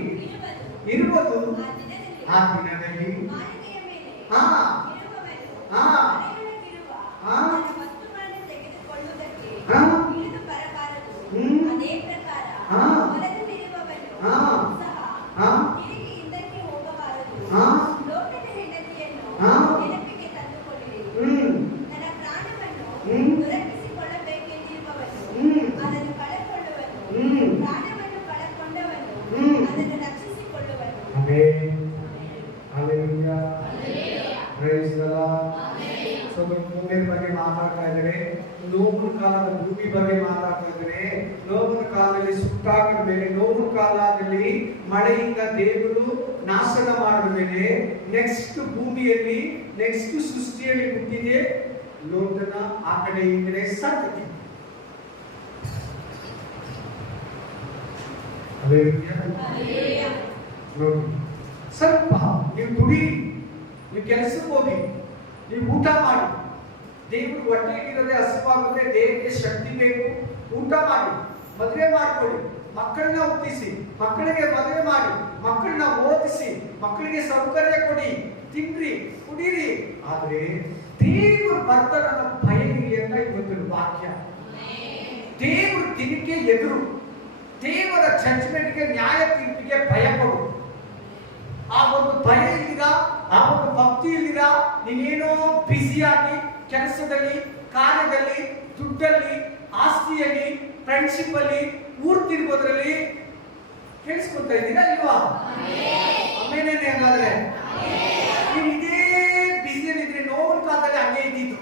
ಇರುವುದು. ಆ ದಿನದಲ್ಲಿ ಬಗ್ಗೆ ಮಾತಾಡ್ತಾ ಇದ್ದಾರೆ, ನೋವಿನ ಕಾಲದ ಭೂಮಿ ಬಗ್ಗೆ ಮಾತಾಡ್ತಾ ಇದ್ದಾರೆ. ನೋವಿನ ಕಾಲದಲ್ಲಿ ಸುಟ್ಟಾಕದ ಮೇಲೆ, ನೋವಿನ ಕಾಲದಲ್ಲಿ ಮಳೆಯಿಂದ ದೇವರು ನಾಶನ ಮಾಡಿದ ಮೇಲೆ ನೆಕ್ಸ್ಟ್ ಭೂಮಿಯಲ್ಲಿ ನೆಕ್ಸ್ಟ್ ಸೃಷ್ಟಿಯಲ್ಲಿ ಹುಟ್ಟಿದೆ ಲೋಟನ ಆ ಕಡೆ ಈ ಕಡೆ ಸಾಕಿ. ನೋಡಿ, ಸ್ವಲ್ಪ ನೀವು ದುಡಿರಿ, ನೀವು ಕೆಲಸಕ್ಕೆ ಹೋಗಿ, ನೀವು ಊಟ ಮಾಡಿ. ದೇವರು ಹೊಟ್ಟೆಗಿರದೆ ಹಸಿವಾಗುತ್ತೆ, ದೇಹಕ್ಕೆ ಶಕ್ತಿ ಬೇಕು. ಊಟ ಮಾಡಿ, ಮದುವೆ ಮಾಡ್ಕೊಳ್ಳಿ, ಮಕ್ಕಳನ್ನ ಹುಟ್ಟಿಸಿ, ಮಕ್ಕಳಿಗೆ ಮದುವೆ ಮಾಡಿ, ಮಕ್ಕಳನ್ನ ಓದಿಸಿ, ಮಕ್ಕಳಿಗೆ ಸೌಕರ್ಯ ಕೊಡಿ, ತಿನ್ರಿ, ಕುಡೀರಿ. ಆದ್ರೆ ದೇವರು ಬರ್ತಾರ ಭಯ ಇರಿ ಅಂತ ಇವತ್ತು ವಾಕ್ಯ. ದೇವರು ದಿನಕ್ಕೆ ಎದುರು, ದೇವರ ಜಡ್ಜ್ಮೆಂಟ್ಗೆ, ನ್ಯಾಯ ತೀರ್ಪಿಗೆ ಭಯ ಪಡು. ಆ ಒಂದು ಭಯ ಇಲ್ಲಿರ, ಆ ಒಂದು ಭಕ್ತಿ ಇಲ್ಲಿರ, ನೀನೇನೋ ಬ್ಯುಸಿಯಾಗಿ ಕೆಲಸದಲ್ಲಿ, ಕಾರ್ಯದಲ್ಲಿ, ದುಡ್ಡಲ್ಲಿ, ಆಸ್ತಿಯಲ್ಲಿ, ಫ್ರೆಂಡ್ಶಿಪ್ ಅಲ್ಲಿ, ಊರ್ ತಿರುಗೋದ್ರಲ್ಲಿ ಕೇಳಿಸ್ಕೊತಾ ಇದ್ದೀರಾ ಇಲ್ವಾ? ಆಮೇಲೆ ಹಂಗಾದ್ರೆ ನೀವು ಇದೇ ಬಿಸಿಯಲ್ಲಿದ್ರೆ ನೋವಿನ ಕಾಲದಲ್ಲಿ ಹಂಗೆ ಇದ್ದಿದ್ದು,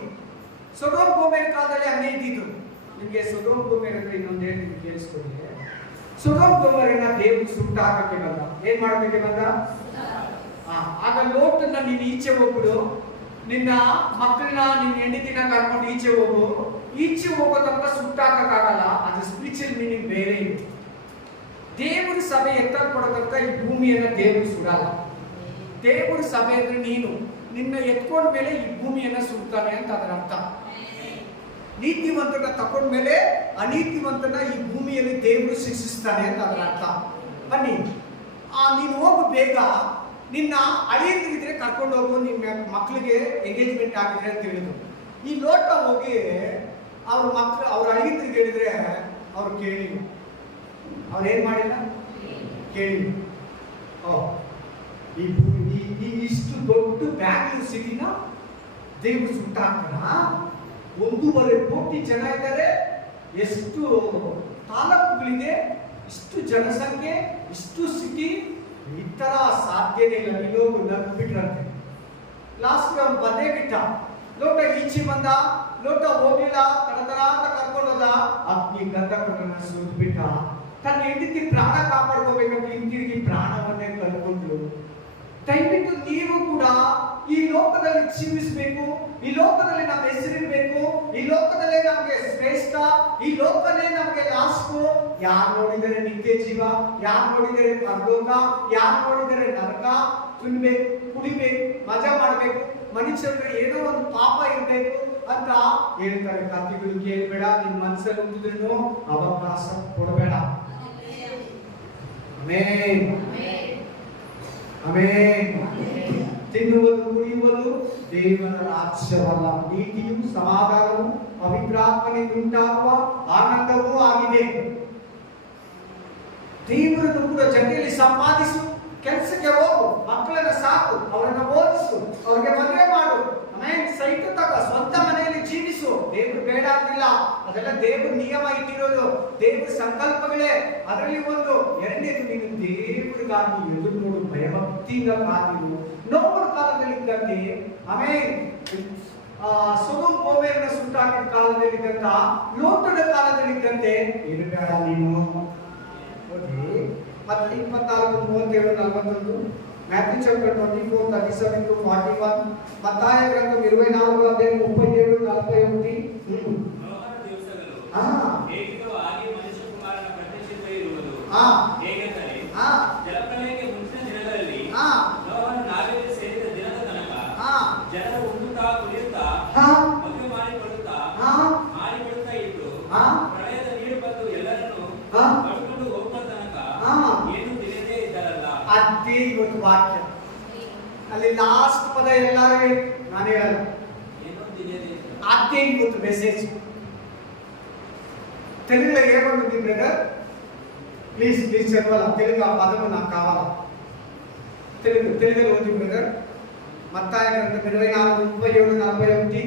ಸೊಡೋಮ್ ಗೋಮೆರ್ ಕಾಲದಲ್ಲಿ ಹಂಗೆ ಇದ್ದಿದ್ದು. ನಿಮ್ಗೆ ಸೊಡೋಮ್ ಗೋಮೆರ್ ಅಂದ್ರೆ ಇನ್ನೊಂದು ಹೇಳಿ ನಿಮ್ಗೆ ಕೇಳಿಸ್ಕೊಳ್ಳಿ. ಸೊಡೋಮ್ ಗೋಮೆರನ್ನ ದೇವರು ಸುಟ್ಟು ಹಾಕಕ್ಕೆ ಬಂದ. ಏನ್ ಮಾಡೋದಕ್ಕೆ ಬಂದ? ಆಗ ಲೋಟನ್ನ ನೀನು ಈಚೆ ಹೋಗ್ಬಿಡು, ನಿನ್ನ ಮಕ್ಕಳನ್ನ, ನಿನ್ನ ಹೆಂಡತಿನ ಕರ್ಕೊಂಡು ಈಚೆ ಹೋಗು. ಈಚೆ ಹೋಗೋ ತನಕ ಸುಟ್ಟಾಕಕ್ಕಾಗಲ್ಲ. ಅದು ಸ್ಪಿರಿಚುವಲ್ ಮೀನಿಂಗ್ ಬೇರೆ ಇದೆ. ದೇವರ ಸಭೆ ಎತ್ತಲ್ಪಡೋ ತನಕ ಈ ಭೂಮಿಯನ್ನ ದೇವರು ಸುಡಲ್ಲ. ದೇವರ ಸಭೆ ಅಂದ್ರೆ ನೀನು, ನಿನ್ನ ಎತ್ಕೊಂಡ ಮೇಲೆ ಈ ಭೂಮಿಯನ್ನ ಸುಡ್ತಾನೆ ಅಂತ ಅದರ ಅರ್ಥ. ನೀತಿವಂತನ ತಕೊಂಡ್ಮೇಲೆ ಅನೀತಿವಂತನ ಈ ಭೂಮಿಯಲ್ಲಿ ದೇವರು ಶಿಕ್ಷಿಸ್ತಾನೆ ಅಂತ ಅದರ ಅರ್ಥ. ಬನ್ನಿ, ನೀನು ಹೋಗು ಬೇಗ. ನಿನ್ನ ಅಳಿಯಂದಿದ್ರೆ ಕರ್ಕೊಂಡು ಹೋಗು, ನಿಮ್ಮ ಮಕ್ಕಳಿಗೆ ಎಂಗೇಜ್ಮೆಂಟ್ ಆಗಿದ್ರೆ ಅಂತ ಹೇಳಿದ್ರು. ಈ ಲೋಟ ಹೋಗಿ ಅವ್ರ ಮಕ್ಕಳು, ಅವ್ರ ಅಳಿಯಂದ್ರಿಗೆ ಹೇಳಿದ್ರೆ ಅವ್ರು ಕೇಳಿಲ್ಲ. ಅವ್ರು ಏನ್ ಮಾಡಿಲ್ಲ? ಕೇಳಿಲ್ಲ. ಈ ಇಷ್ಟು ದೊಡ್ಡ ಬ್ಯಾಂಗ್ಳೂರ್ ಸಿಟಿನ ದೇವರು ಸುಟ್ಟಾಕ್ತಾರ. 1.5 ಕೋಟಿ ಜನ ಇದ್ದಾರೆ. ಎಷ್ಟು ತಾಲೂಕುಗಳಿದೆ, ಇಷ್ಟು ಜನಸಂಖ್ಯೆ, ಇಷ್ಟು ಸಿಟಿ. ಈ ತರ ಸಾಧ್ಯನೇ ಇಲ್ಲ. ನೀನು ನಗ್ಬಿಟ್ರಂತೆ. ಲಾಸ್ಟ್ ಅವ್ನು ಬಂದೇ ಬಿಟ್ಟ. ಲೋಟ ಈಚೆ ಬಂದ, ಲೋಟ ಹೋಗಿಲ್ಲ, ತರತರ ಅಂತ ಕರ್ಕೊಂಡು ಹೋದ. ಅಗ್ನಿ ಗಂಧಕರನ್ನ ಸುರಿದ್ಬಿಟ್ಟ. ತನ್ನ ಹೆಂಡತಿ ಪ್ರಾಣ ಕಾಪಾಡ್ಕೋಬೇಕಂತ ಹಿಂದಿರುಗಿ ಪ್ರಾಣವನ್ನೇ ಕಳ್ಕೊಂಡ್ರು. ದಯವಿಟ್ಟು ನೀವು ಕೂಡ ಈ ಲೋಕದಲ್ಲಿ ಜೀವಿಸಬೇಕು. ಈ ಲೋಕದಲ್ಲಿ ನಮ್ಮ ಹೆಸರಿರ್ಬೇಕು. ಈ ಲೋಕದಲ್ಲೇ ನಮಗೆ ಶ್ರೇಷ್ಠ, ಈ ಲೋಕನೇ ನಮಗೆ ಲಾಸ್ಟ್. ಯಾರು ನೋಡಿದರೆ ನಿತ್ಯ ಜೀವ, ಯಾರು ನೋಡಿದರೆ ಪರಲೋಕ, ಯಾರು ನೋಡಿದರೆ ನರಕ. ತಿನ್ಬೇಕು, ಕುಡಿಬೇಕು, ಮಜಾ ಮಾಡ್ಬೇಕು, ಮನುಷ್ಯರಿಗೆ ಏನೋ ಒಂದು ಪಾಪ ಇರಬೇಕು ಅಂತ ಹೇಳ್ತಾರೆ. ಕಥೆಗಳು ಕೇಳಬೇಡ, ನಿನ್ ಮನಸ್ಸಲ್ಲಿ ಉಂಟಿದ್ರು ಅವಕಾಶ ಕೊಡಬೇಡ. Amen, amen. ತಿನ್ನುವುದು ಕುಡಿಯುವುದು ದೇವರ ರಾಜ್ಯವಲ್ಲ. ನೀತಿಯು, ಸಮಾಧಾನವು, ಪವಿತ್ರಾತ್ಮನಿಂದ ಉಂಟಾಗುವ ಆನಂದವೂ ಆಗಿದೆ. ದೇವರನ್ನು ಕೂಡ ಜೊತೆಯಲ್ಲಿ ಸಂಪಾದಿಸು, ಕೆಲಸಕ್ಕೆ ಹೋಗು, ಮಕ್ಕಳನ್ನ ಸಾಕು, ಅವರನ್ನ ಓದಿಸು, ಅವ್ರಿಗೆ ಮದುವೆ ಮಾಡು, ಆಮೇಲೆ ಸೈಟ್ ತಗ, ಸ್ವಂತ ಮನೆಯಲ್ಲಿ ಜೀವಿಸು. ದೇವರು ಬೇಡ ಅಂತಿಲ್ಲ. ಅದೆಲ್ಲ ದೇವರು ನಿಯಮ ಇಟ್ಟಿರೋದು, ದೇವರ ಸಂಕಲ್ಪಗಳೇ. ಅದರಲ್ಲಿ ಒಂದು. ಎರಡನೇದು, ನೀನು ದೇವರಿಗಾಗಿ ಎದುರು ನೋಡು, ಭಯಭಕ್ತಿಯಿಂದ ಕಾದಿರು. ನೋವುಗಳ ಕಾಲದಲ್ಲಿದ್ದಂತೆ, ಆಮೇಲೆ ಸೊಡೋಮ್ ಗೋಮೆರನ್ನ ಸುಟ್ಟಾಕಿದ ಕಾಲದಲ್ಲಿದ್ದಂತ, ಲೋಟದ ಕಾಲದಲ್ಲಿದ್ದಂತೆ ಇರಬೇಡ ನೀನು. ಮತ್ತೆ 24, 37, 41, ಮ್ಯಾಥ್ಯೂ ಚಾಪ್ಟರ್ 24, 37 to 41, ಮತ್ತಾಯ ಗ್ರಂಥ 24 ಅಧ್ಯಾಯ 37, 41. ಹೇಗಿದ್ದೋ ಹಾಗೆ ಮನುಷ್ಯಕುಮಾರನ ಪ್ರತ್ಯಕ್ಷತೆ ಇರುವುದು. ಹೇಗೆಂದರೆ ಜಲಪ್ರಳಯಕ್ಕೆ ಮುಂಚಿನ ದಿನಗಳಲ್ಲಿ ನೋಹನು ನಾವೆಯಲ್ಲಿ ಸೇರಿದ ದಿನದ ತನಕ ಜನರು ಉಣ್ಣುತ್ತಾ ಕುಡಿಯುತ್ತಾ ಮದುವೆ ಮಾಡಿಕೊಳ್ಳುತ್ತಾ ಇದ್ದು, ಪ್ರಳಯದ ನೀರು ಬಂದು ಎಲ್ಲರನ್ನು ಕಳ್ಕೊಂಡು ಹೋಗುವ ತನಕ ಏನು ತಿಳಿಯದೇ ಇದ್ದಾರಲ್ಲ. ಅದೇ ಇವತ್ತು ವಾಕ್ಯ. ಅಲ್ಲಿ ಲಾಸ್ಟ್ ಪದ ಎಲ್ಲರೂ ನಾನು ಹೇಳಲ್ಲ, ಏನೋ ತಿಳಿಯದೇ ಅದೇ ಇವತ್ತು ಮೆಸೇಜ್. తెలుగులో ఏమంటుంది బ్రదర్? ప్లీజ్ ప్లీజ్ చెప్పాలా? తెలుగు ఆ పదము నాకు కావాలా. తెలుగులో ఉంది బ్రదర్. మత్తాయి గ్రంథం 24, 37, 41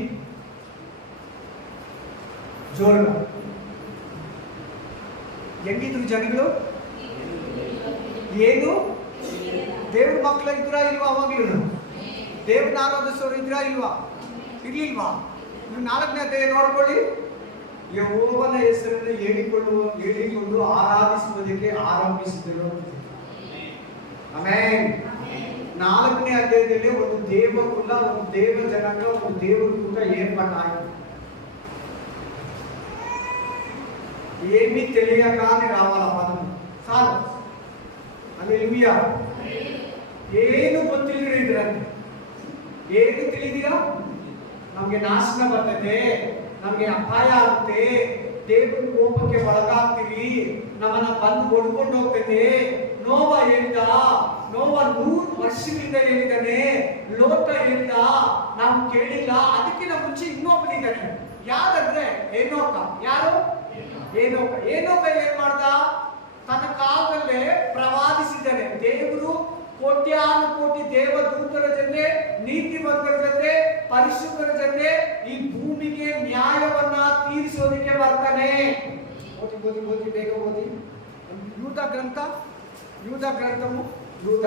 ಜೋರುగా. ಹೆಂಗಿದ್ರು ಜನಗಳು? ಏನು ದೇವ್ರ ಮಕ್ಕಳು ಇದ್ರಾ ಇಲ್ವಾ? ಅವಾಗ್ಲೂ ದೇವ್ರನ್ನ ಆರಾಧಿಸೋರು ಇದ್ರಾ ಇಲ್ವಾ? ಇರ್ಲಿಲ್ವಾ? ನೀವು 4ನೇ ಅಧ್ಯಾಯ ನೋಡ್ಕೊಳ್ಳಿ. ಯೆಹೋವನ ಹೆಸರನ್ನು ಹೇಳಿಕೊಂಡು ಆರಾಧಿಸುವುದಕ್ಕೆ ಆರಂಭಿಸಿದರು. ಆಮೆನ್. 4ನೇ ಅಧ್ಯಾಯದಲ್ಲಿ ಒಂದು ದೇವಕುಲ, ಒಂದು ದೇವ ಜನಾಂಗ, ಒಂದು ದೇವಕೂಟ ఏర్పడ్డాయి. ఏమీ తెలియగానే రావాల పదం చాలు. హల్లెలూయా. ಏನು ಗೊತ್ತಿಲ್ಲದ್ರೆ ಇದ್ರಂತೆ, ಏನು ತಿಳಿದಿರಾ? ನಮ್ಗೆ ನಾಶನ ಬರ್ತದೆ, ನಮ್ಗೆ ಅಪಾಯ ಆಗುತ್ತೆ, ದೇವರ ಕೋಪಕ್ಕೆ ಒಳಗಾಗ್ತೀವಿ, ನಮ್ಮನ್ನ ಬಂದು ಹೊಡ್ಕೊಂಡು ಹೋಗ್ತದೆ. ನೋವ ಹೇಳ್ದ, ನೋವ 100 ವರ್ಷಗಳಿಂದ ಹೇಳಿದ್ದಾನೆ, ಲೋಟ ಹೇಳ್ದ, ನಾವು ಕೇಳಿಲ್ಲ. ಅದಕ್ಕಿಂತ ಮುಂಚೆ ಇನ್ನೊಬ್ಬನಿದ್ದಾನೆ, ಯಾರಂದ್ರೆ ಏನೋಕ. ಯಾರು? ಏನೋಕ. ಏನೋಕ ಏನ್ ಮಾಡ್ದ? ತನ್ನ ಕಾಲದಲ್ಲೇ ಪ್ರವಾದಿಸಿದ್ದಾನೆ. ದೇವರು ಕೋಟ್ಯಾನುಕೋಟಿ ದೇವದೂತರ ಜೊತೆ, ನೀತಿವಂತರ ಜೊತೆ, ಪರಿಶುದ್ಧರ ಜೊತೆ ಈ ಭೂಮಿಗೆ ನ್ಯಾಯವನ್ನ ತೀರಿಸೋದಕ್ಕೆ ಬರ್ತಾನೆ. ಓದಿ ಬೇಗ ಓದಿ. ಯೂದ ಗ್ರಂಥವು ಯೂದ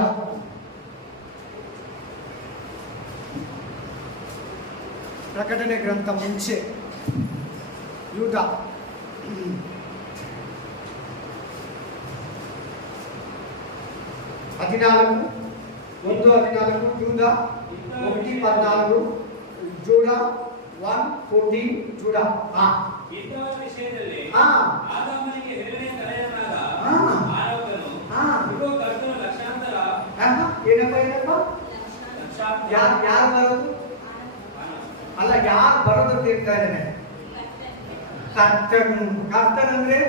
ಪ್ರಕಟಣೆ ಗ್ರಂಥ ಮುಂಚೆ ಯೂದ 14 ಯೂದ 1:14 ಜೂಡ 1:14 ಜೂಡ. ಇಂಥವರ ವಿಷಯದಲ್ಲಿ ಆದಾಮನಿಗೆ ಎರಡನೇ ತಲೆಯನಾದ ಆರೋಗ್ಯನು ಇಗೋ ಕರ್ತನ ಲಕ್ಷಾಂತರ ಏನಪ್ಪ ಯಾರು ಬರೋದು ಅಲ್ಲ, ಯಾರು ಬರೋದು ಅಂತ ಹೇಳ್ತಾ ಇದ್ದಾನೆ? ಕರ್ತನಂದ್ರೆ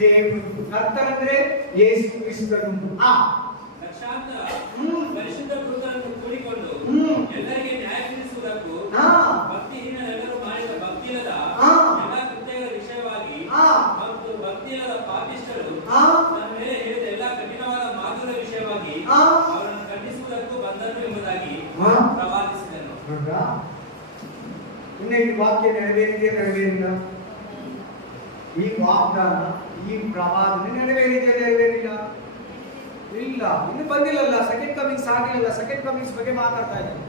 ದೇವರು, ಕರ್ತನಂದ್ರೆ ಯೇಸು ಕ್ರಿಸ್ತನು. ಲಕ್ಷಾಂತರ ಪರಿಶುದ್ಧ ದೂತರನ್ನು ಕೂಡಿಕೊಂಡು ಎಲ್ಲರಿಗೆ ನ್ಯಾಯ ತೀರಿಸುವುದಕ್ಕೂ ಭಕ್ತಿಹೀನರೆಲ್ಲರೂ ಮಾಡಿದ ಭಕ್ತಿಯಿಲ್ಲದ ಎಲ್ಲ ಕೃತ್ಯಗಳ ವಿಷಯವಾಗಿ ಮತ್ತು ಭಕ್ತಿಯಿಲ್ಲದ ಪಾಪಿಷ್ಠರು ತನ್ನ ಮೇಲೆ ಹೇಳಿದ ಎಲ್ಲ ಕಠಿಣವಾದ ಮಾತುಗಳ ವಿಷಯವಾಗಿ ಅವರನ್ನು ಖಂಡಿಸುವುದಕ್ಕೂ ಬಂದನು ಎಂಬುದಾಗಿ ಪ್ರವಾದಿಸಿದನು. ಇನ್ನು ಈ ವಾಕ್ಯ ನೆರವೇರಿಲ್ಲ. ಈ ವಾಗ್ದಾನ, ಈ ಪ್ರವಾದನೆ ನೆರವೇರಿಲ್ಲ. ಇಲ್ಲ, ಇನ್ನು ಬಂದಿಲ್ಲಲ್ಲ. ಸೆಕೆಂಡ್ ಕಮಿಂಗ್ಸ್ ಆಗಿಲ್ಲ. ಸೆಕೆಂಡ್ ಕಮಿಂಗ್ಸ್ ಬಗ್ಗೆ ಮಾತಾಡ್ತಾ ಇದ್ದಾರೆ.